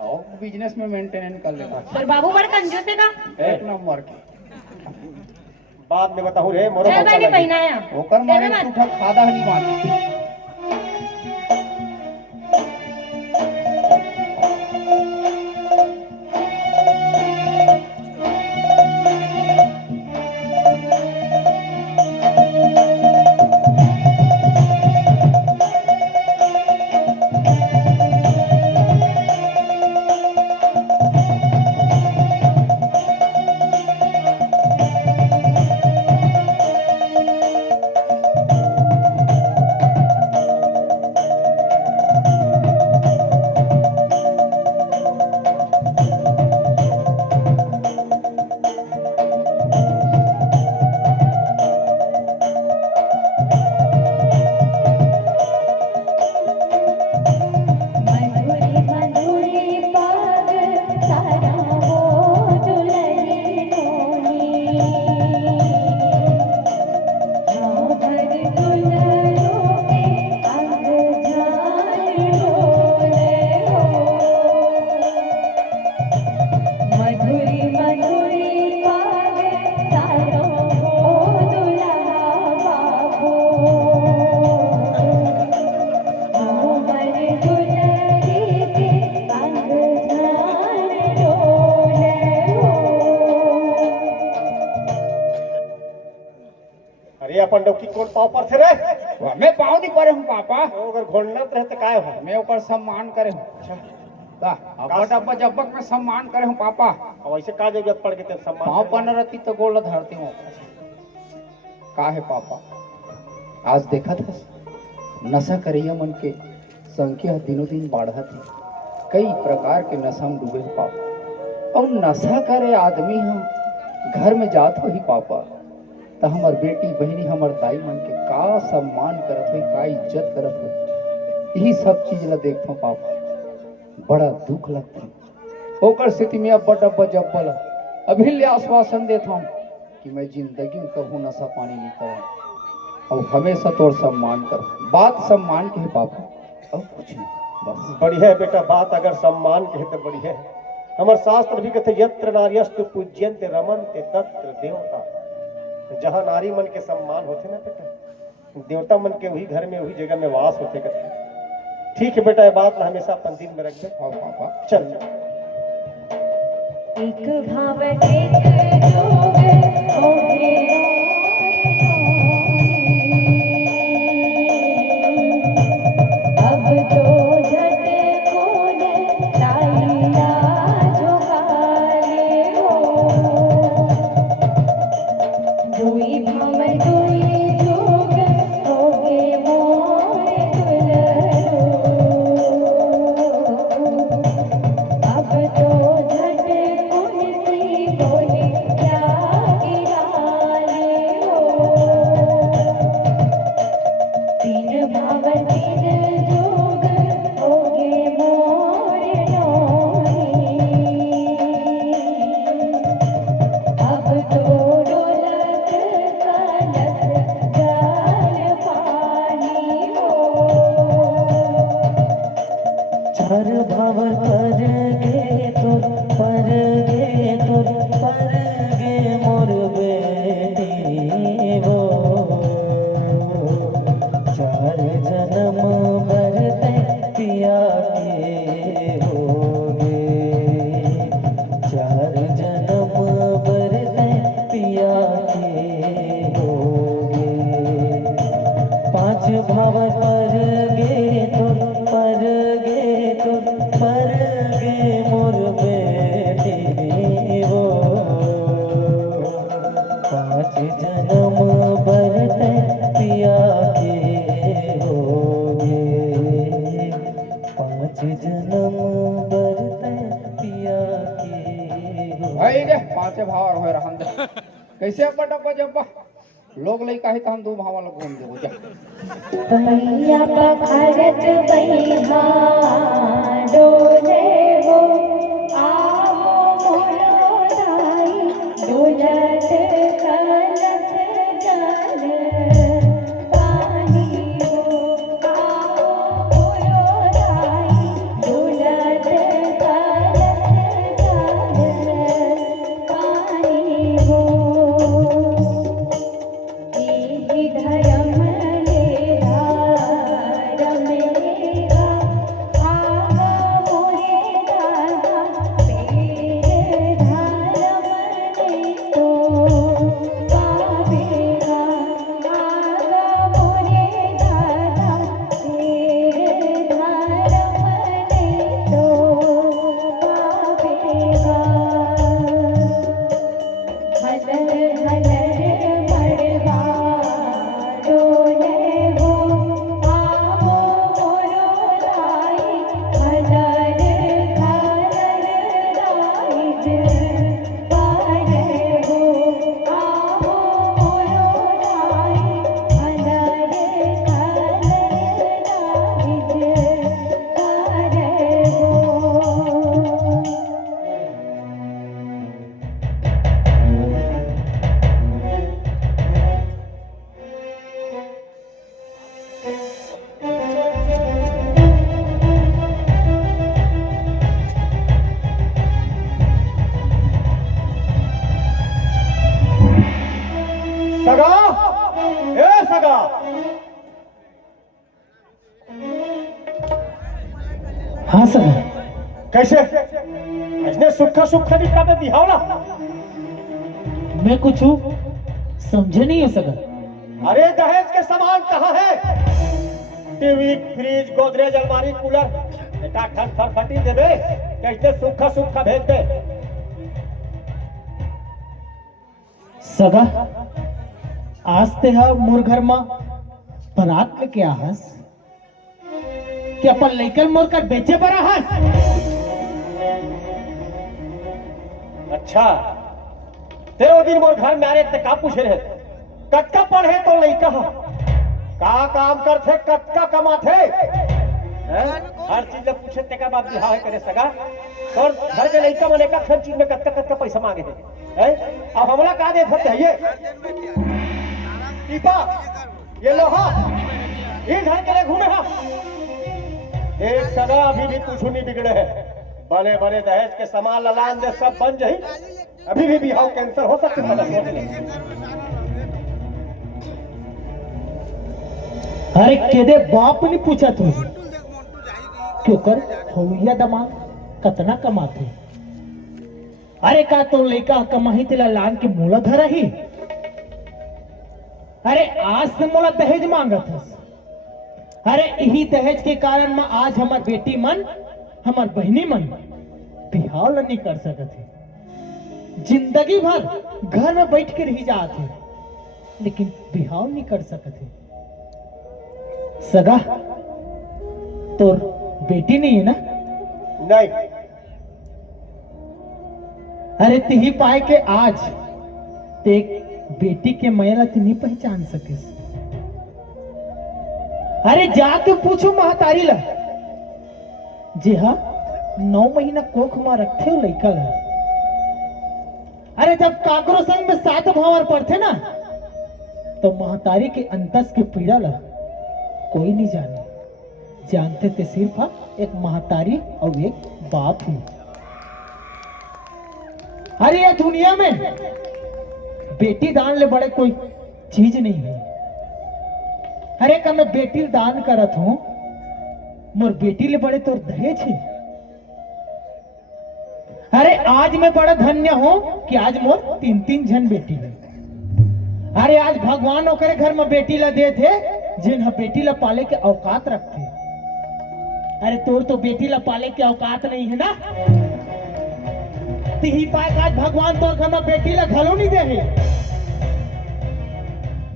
और बिजनेस में मेंटेन कर लेगा पर बाबू बड़ कंजूस है का एक नंबर के बाद में बताऊं रे मोरो चल मौका बनी लगी। पहिनाया ओकर मारे देवे मत। टूटा खादा हली बात मधुरी मधुरी पाग सारा वो दुलही होनी हाँ भर दुलरों के अंग जान डोले हो मधुरी मधुरी पाग सारा वो दुल्हा बाबू मोहर दुलरी के अंग जान डोले हो अरे अपन डौकी कौन पाव पर थे रे मैं पाँव नहीं परे हूँ पापा अगर घोड़नत रहे तो काय हो मैं ओकर सम्मान करे हूँ अब डब्बा जब्बक में सम्मान करे हूँ पापा अब ऐसे का जरूरत पड़ गई तेरे सम्मान पाँव करने? पन रहती तो गोल धरती हूँ का है पापा आज देखा था नशा करिया मन के संख्या दिनों दिन बढ़ा थी कई प्रकार के नशा में डूबे हैं पापा और नशा करे आदमी हम घर में जात हो ही पापा तो हमार बेटी बहनी हमार दाई मन के का सम्मान करत हो का इज्जत करत हो यही सब चीज ला देखता हूँ पापा बड़ा दुख लगता होकर स्थिति में अब बड़ा जब्बल अभी ले आश्वासन देता हूँ कि मैं जिंदगी में कभी नशा पानी नहीं करूँ और हमेशा तोर सम्मान करूँ बात सम्मान के है पापा और कुछ नहीं बस बढ़िया है बेटा बात अगर सम्मान के है तो बढ़िया है हमारे शास्त्र भी कहते यत्र नार्यस्तु पूज्यन्ते रमन्ते तत्र देवता जहाँ नारी मन के सम्मान होते ना बेटा देवता मन के वही घर में वही जगह में वास होते कहते ठीक है बेटा ये बात ना हमेशा अपन दिल में रख दे और पापा चल एक भाव एक जोग होगे अब तो झटे कोने लाइला झोकाले हो दुई भाव दुई जोग होगे मोरे दुलरो अब तो झटे पुनसी बोले क्या गिराले हो तीन भाव तीन जोग होगे मोरे नोनी अब तो डोलत कलस जल पानी हो चार भावर पर गे तुर पर गे तुर पर गे मोर बेटी वो चार जन्म भरते पिया के होगे चार जन्म भरते पिया के होगे पांच भावर पर गे तुर पर गे तुर पर गे मोर बेटी वो पांच जन्म भरते पिया के होगे पांच जन्म भरते पिया के होगे भाई रे पांचे भाव रहे रहन दे कैसे अब डब्बा जब्बा लोग लई काहे तो हम दो भाव वाला घूम देबो जा भैया पखरत बहिहा डोले हो आओ मोरो दाई डोलत कलस जल पानी हो आओ मोरो दाई डोलत कलस जल पानी हो हाँ सगा। कैसे ऐसने सुखा सुखा निपटा पे बिहावला? मैं कुछ समझे नहीं हो सका। अरे दहेज के सामान कहाँ है? टीवी, फ्रिज, गोदरेज, अलमारी, कूलर, बेटा खन फरफटी देबे कैसे सुखा सुखा भेज दे? सगा आज ते हा मोर घर में बारात लेके आहस कि अपन लेकर मोर कर बेचे पर आहस। अच्छा तेरे दिन मोर घर में आ रहे थे का पूछे रहे? कटका पढ़े तो लइका हा का काम करथे, कटका कमाथे हैं? हर चीज में पूछे ते का बात बिहाव है करे सगा। और घर के लइका मने का हर चीज में कटका कटका पैसा मांगे हैं। अब हमला का दे सकते हैं? टीपा, ये लोहा, ये घर के लिए घूमे हा। एक सगा अभी भी कुछ नहीं बिगड़े है। बड़े बड़े दहेज के सामान ललान दे सब बन जाही, अभी भी बिहाव कैंसर हो सकते हैं। अरे केदे बाप ने पूछा तू क्यों कर होलिया दमाग कतना कमाते? अरे का तो लइका कमाही तेला लान के मोला धरा ही। अरे आज से मोला दहेज मांगत हस। अरे यही दहेज के कारण में आज हमार बेटी मन, हमार बहनी मन बिहाव ल नहीं कर सकत है। जिंदगी भर घर में बैठ के रही जात है लेकिन बिहाव नहीं कर सकत है। सगा तोर बेटी नहीं है ना? नहीं। अरे तिही पाए के आज ते बेटी के मैला तू नहीं पहचान सकिस। अरे जाके पूछो महतारी ला जी हाँ 9 महीना कोख में रखे हो लइका ला। अरे जब काकरो संग में 7 भावर पड़ते ना तो महतारी के अंतस के पीड़ा ला कोई नहीं जाने। जानते थे सिर्फ एक महतारी और एक बाप ही। अरे ये दुनिया में बेटी दान ले बड़े कोई चीज नहीं है। अरे का मैं बेटी दान करत हूं, मोर बेटी ले बड़े तोर दहेज है। अरे आज मैं बड़ा धन्य हूं कि आज मोर 3 जन बेटी है। अरे आज भगवान ओकरे घर में बेटी ला दे थे जिन बेटी ला पाले के औकात रखते। अरे तोर तो बेटी ला पाले के औकात नहीं है ना। तिही पाए आज भगवान तोर घर में बेटी ला घलो नहीं दे है।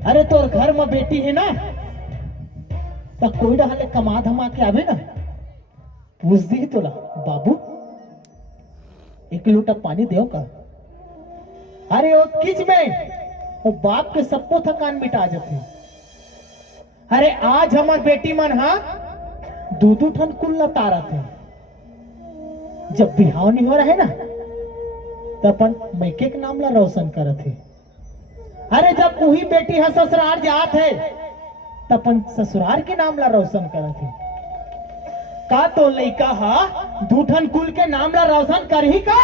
अरे तोर घर में बेटी है ना तो कोई डहाले कमा धमा के आवे ना पूछ दी तोला बाबू एक लोटा पानी देओ का। अरे वो किच में वो बाप के सबको थकान मिटा जाते। अरे आज हमार बेटी मन हा 2 ठन कुल्ला तारा थे। जब बिहाव नहीं हो रहा है ना तो अपन मैके के नाम ला रोशन करत है। अरे जब वही बेटी हा ससुराल जात है तो अपन ससुराल के नाम ला रोशन करत है। का तो लइका हा 2 ठन कुल के नाम ला रोशन कर ही का?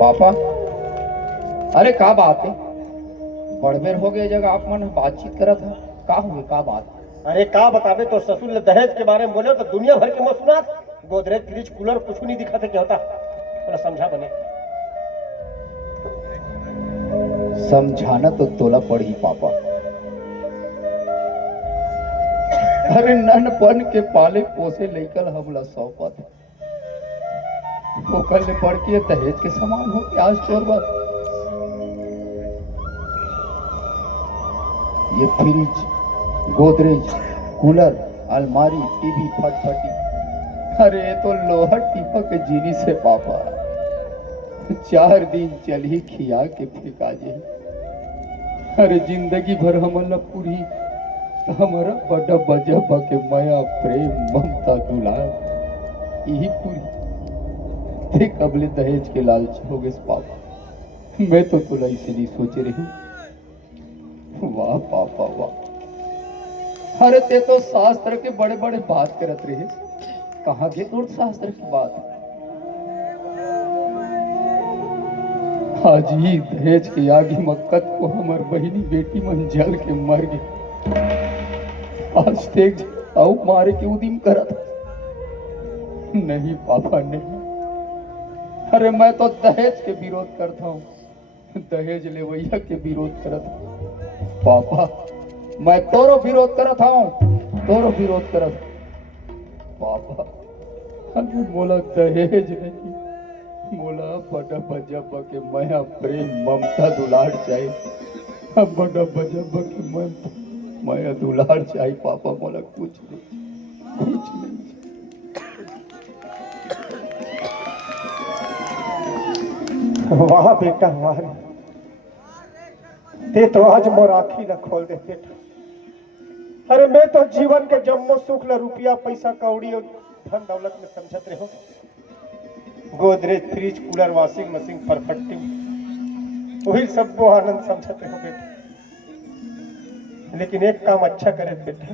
पापा अरे का बात है? बड़मेर हो गए जगह आप मन बातचीत करा था का हुए का बात? अरे का बतावे तो ससुर ने दहेज के बारे में बोले तो दुनिया भर के मसरूनात गोदरेज, फ्रिज, कूलर कुछ नहीं दिखा था क्या होता। थोड़ा समझा बने। समझाना तो तोला पड़ी पापा। अरे ननपन के पाले पोसे लेकर हमला सौंपत वो कल ने पढ़ के दहेज के समान हो के आज तोर बात। ये फ्रिज, गोदरेज, कूलर, अलमारी, टीवी, फटफटी, अरे ये तो लोहा टीपा के जीनी से पापा 4 दिन चली खिया के फेंका जे। अरे जिंदगी भर हमला पूरी हमारा बड़ा बजब के माया प्रेम ममता दुलार यही पूरी देख अबले दहेज के लालच हो गए पापा। मैं तो तुला इसे नहीं सोच रही हूँ। वाह पापा वाह। अरे ते तो शास्त्र के बड़े बड़े बात करत रहे कहाँ के तोड़ शास्त्र की बात। आज ही दहेज के आगे मक्कत को हमार बहिनी बेटी मन जल के मर गए। आज देख आओ मारे के उदिम करत। नहीं पापा नहीं, अरे मैं तो दहेज के विरोध करता हूँ, दहेज लेवैया के विरोध करत हूँ। पापा मैं तोरो विरोध करत हूँ, तोरो विरोध करत। पापा अरे मोला दहेज नहीं, मोला बड़ा बजब के माया प्रेम ममता दुलार चाहिए। अब बड़ा बजब के माया दुलार चाहिए। पापा मोला कुछ नहीं, कुछ नहीं। वाह बेटा वाह, ते तो आज मोर आँखी न खोल दे बेटा। अरे मैं तो जीवन के जम्मो सुख ल रुपया पैसा कौड़ी और धन दौलत में समझत रहो। Godrej fridge cooler washing machine perfective वही सबको आनंद समझत रहो बेटा। लेकिन एक काम अच्छा करे बेटा,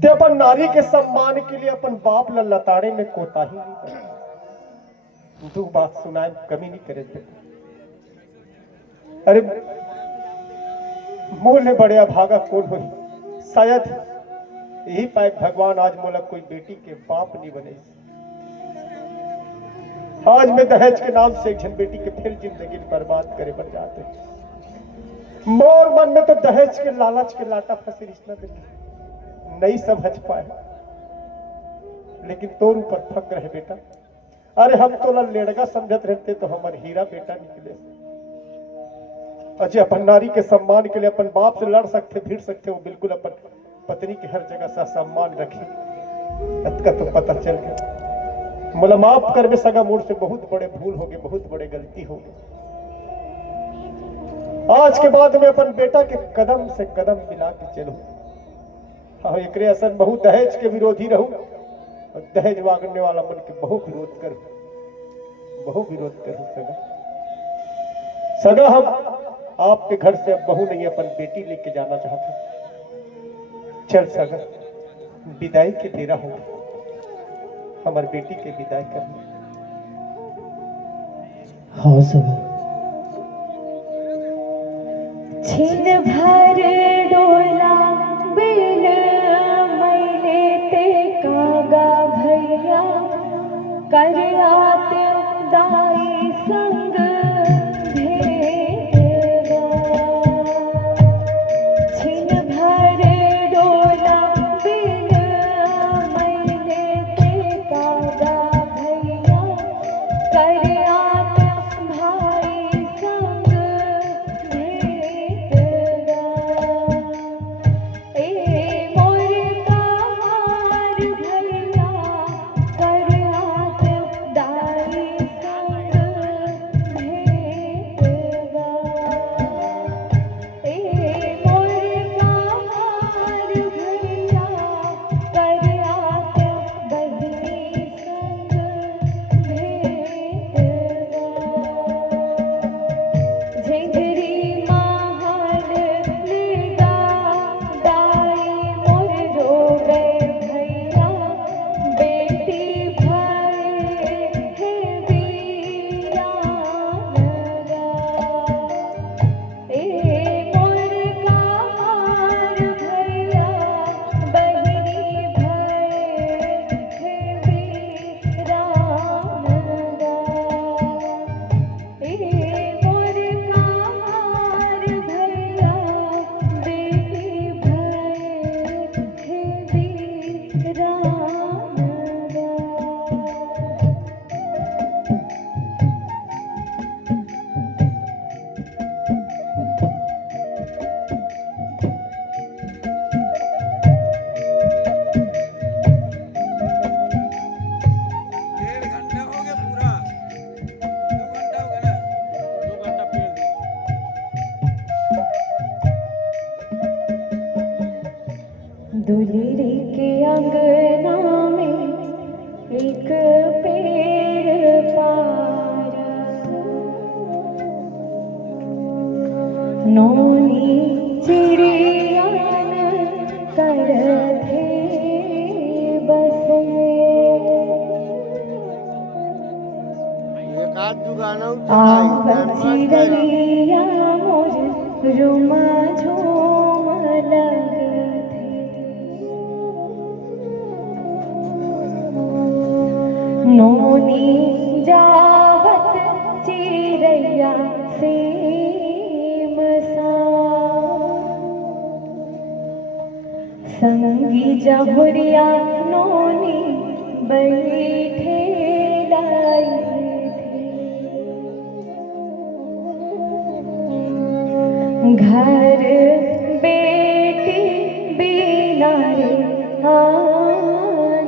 ते अपन नारी के सम्मान के लिए अपन बाप ल लताड़े में कोताही नहीं करे। दो बात सुनाए कमी नहीं करे बेटा। अरे मोले बड़े अभागा कौन हुई, शायद यही पाए भगवान आज मोला कोई बेटी के बाप नहीं बने। आज मैं दहेज के नाम से एक जन बेटी के फिर जिंदगी बर्बाद करे बन जाते। मोर मन में तो दहेज के लालच के लाटा फंसे रिश्ता बेटा नहीं समझ पाए। लेकिन तोर ऊपर फक रहे बेटा। अरे हम तो लेड़गा समझत रहते तो हमारे हीरा बेटा निकले। अजय अपन नारी के सम्मान के लिए अपन बाप से लड़ सकते भिड़ सकते, वो बिल्कुल अपन पत्नी की हर जगह सा सम्मान रखे। का तो पता चल गया। मोला माफ कर बे सगा, मोड़ से बहुत बड़े भूल हो गए, बहुत बड़े गलती हो गई। आज के बाद में अपन बेटा के कदम से कदम मिला के चलूं। हाँ एक असर बहुत दहेज के विरोधी रहूं और दहेज मांगने वाला मन के बहु विरोध करूं, बहु विरोध करूं। सगा हम आपके घर से अब बहू नहीं अपन बेटी लेके जाना चाहते। चल सगा विदाई के बेरा हो, हमारी बेटी के विदाई करने। हाँ सगा। छिन भर डोला बिन मैले ते कागा भैया कर आते दाई संग भेगा। छिन भर डोला बिन मैले ते कागा भैया कर आते भाई संग भेगा। ए मोर काहार भैया कर आते दाई संग भेगा। ए मोर काहार भैया कर आते बहिनी संग भेगा। झिंझरी माहल लेगा दाई मोर रोवे भैया बेटी भरे है वीरान गा। ए मोर काहार भैया बहिनी भरे है वीरान गा। ए मोर काहार भैया बेटी भरे है वीरान गा। दुलेरी के अंगना में एक पेड़ पारा, नौनी चिड़ियान कर थे बसे। एक आध चिड़िया मोर रुमा झूम लगथे नोनी जावत चिड़िया सेम सा संगी जहुरिया नोनी बैठे लाई घर बेटी बिना रे आंधिया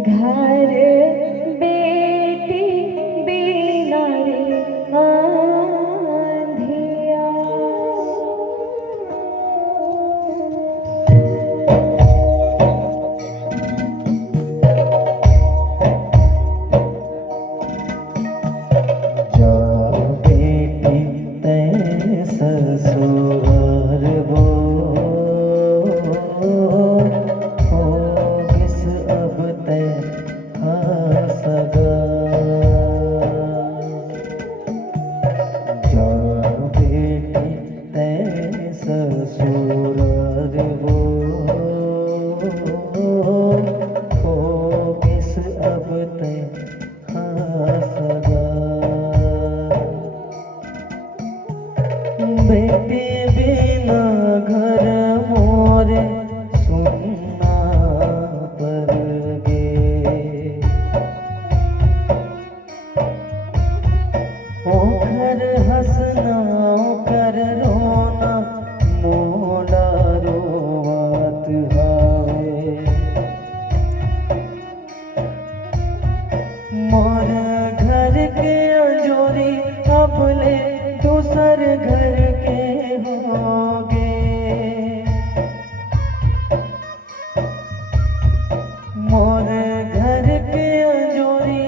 घर बेटी बिना रे आंधिया जा बेटी तै ससुराल वो हो किस अब तै सगा जा बेटी तै ससुराल वो हो किस अब तै सगा बेटे बिना घर मोरे सुनना पर गे ओखर हंसना ओखर रोना मोला रोवात हावे मोर घर के अंजोरी अपने दूसर घर के होगे मोर घर के अंजोरी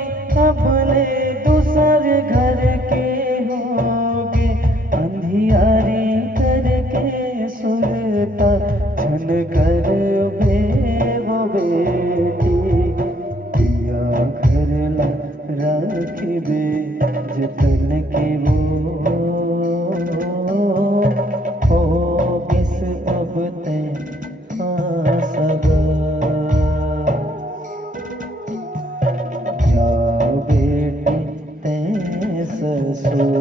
अपने दूसर घर के होगे अंधियारी करके सुनता छन कर वो बेटी पिया घर ला रखबे जतन के वो हो किस अब तै सगा जा बेटी तै ससुर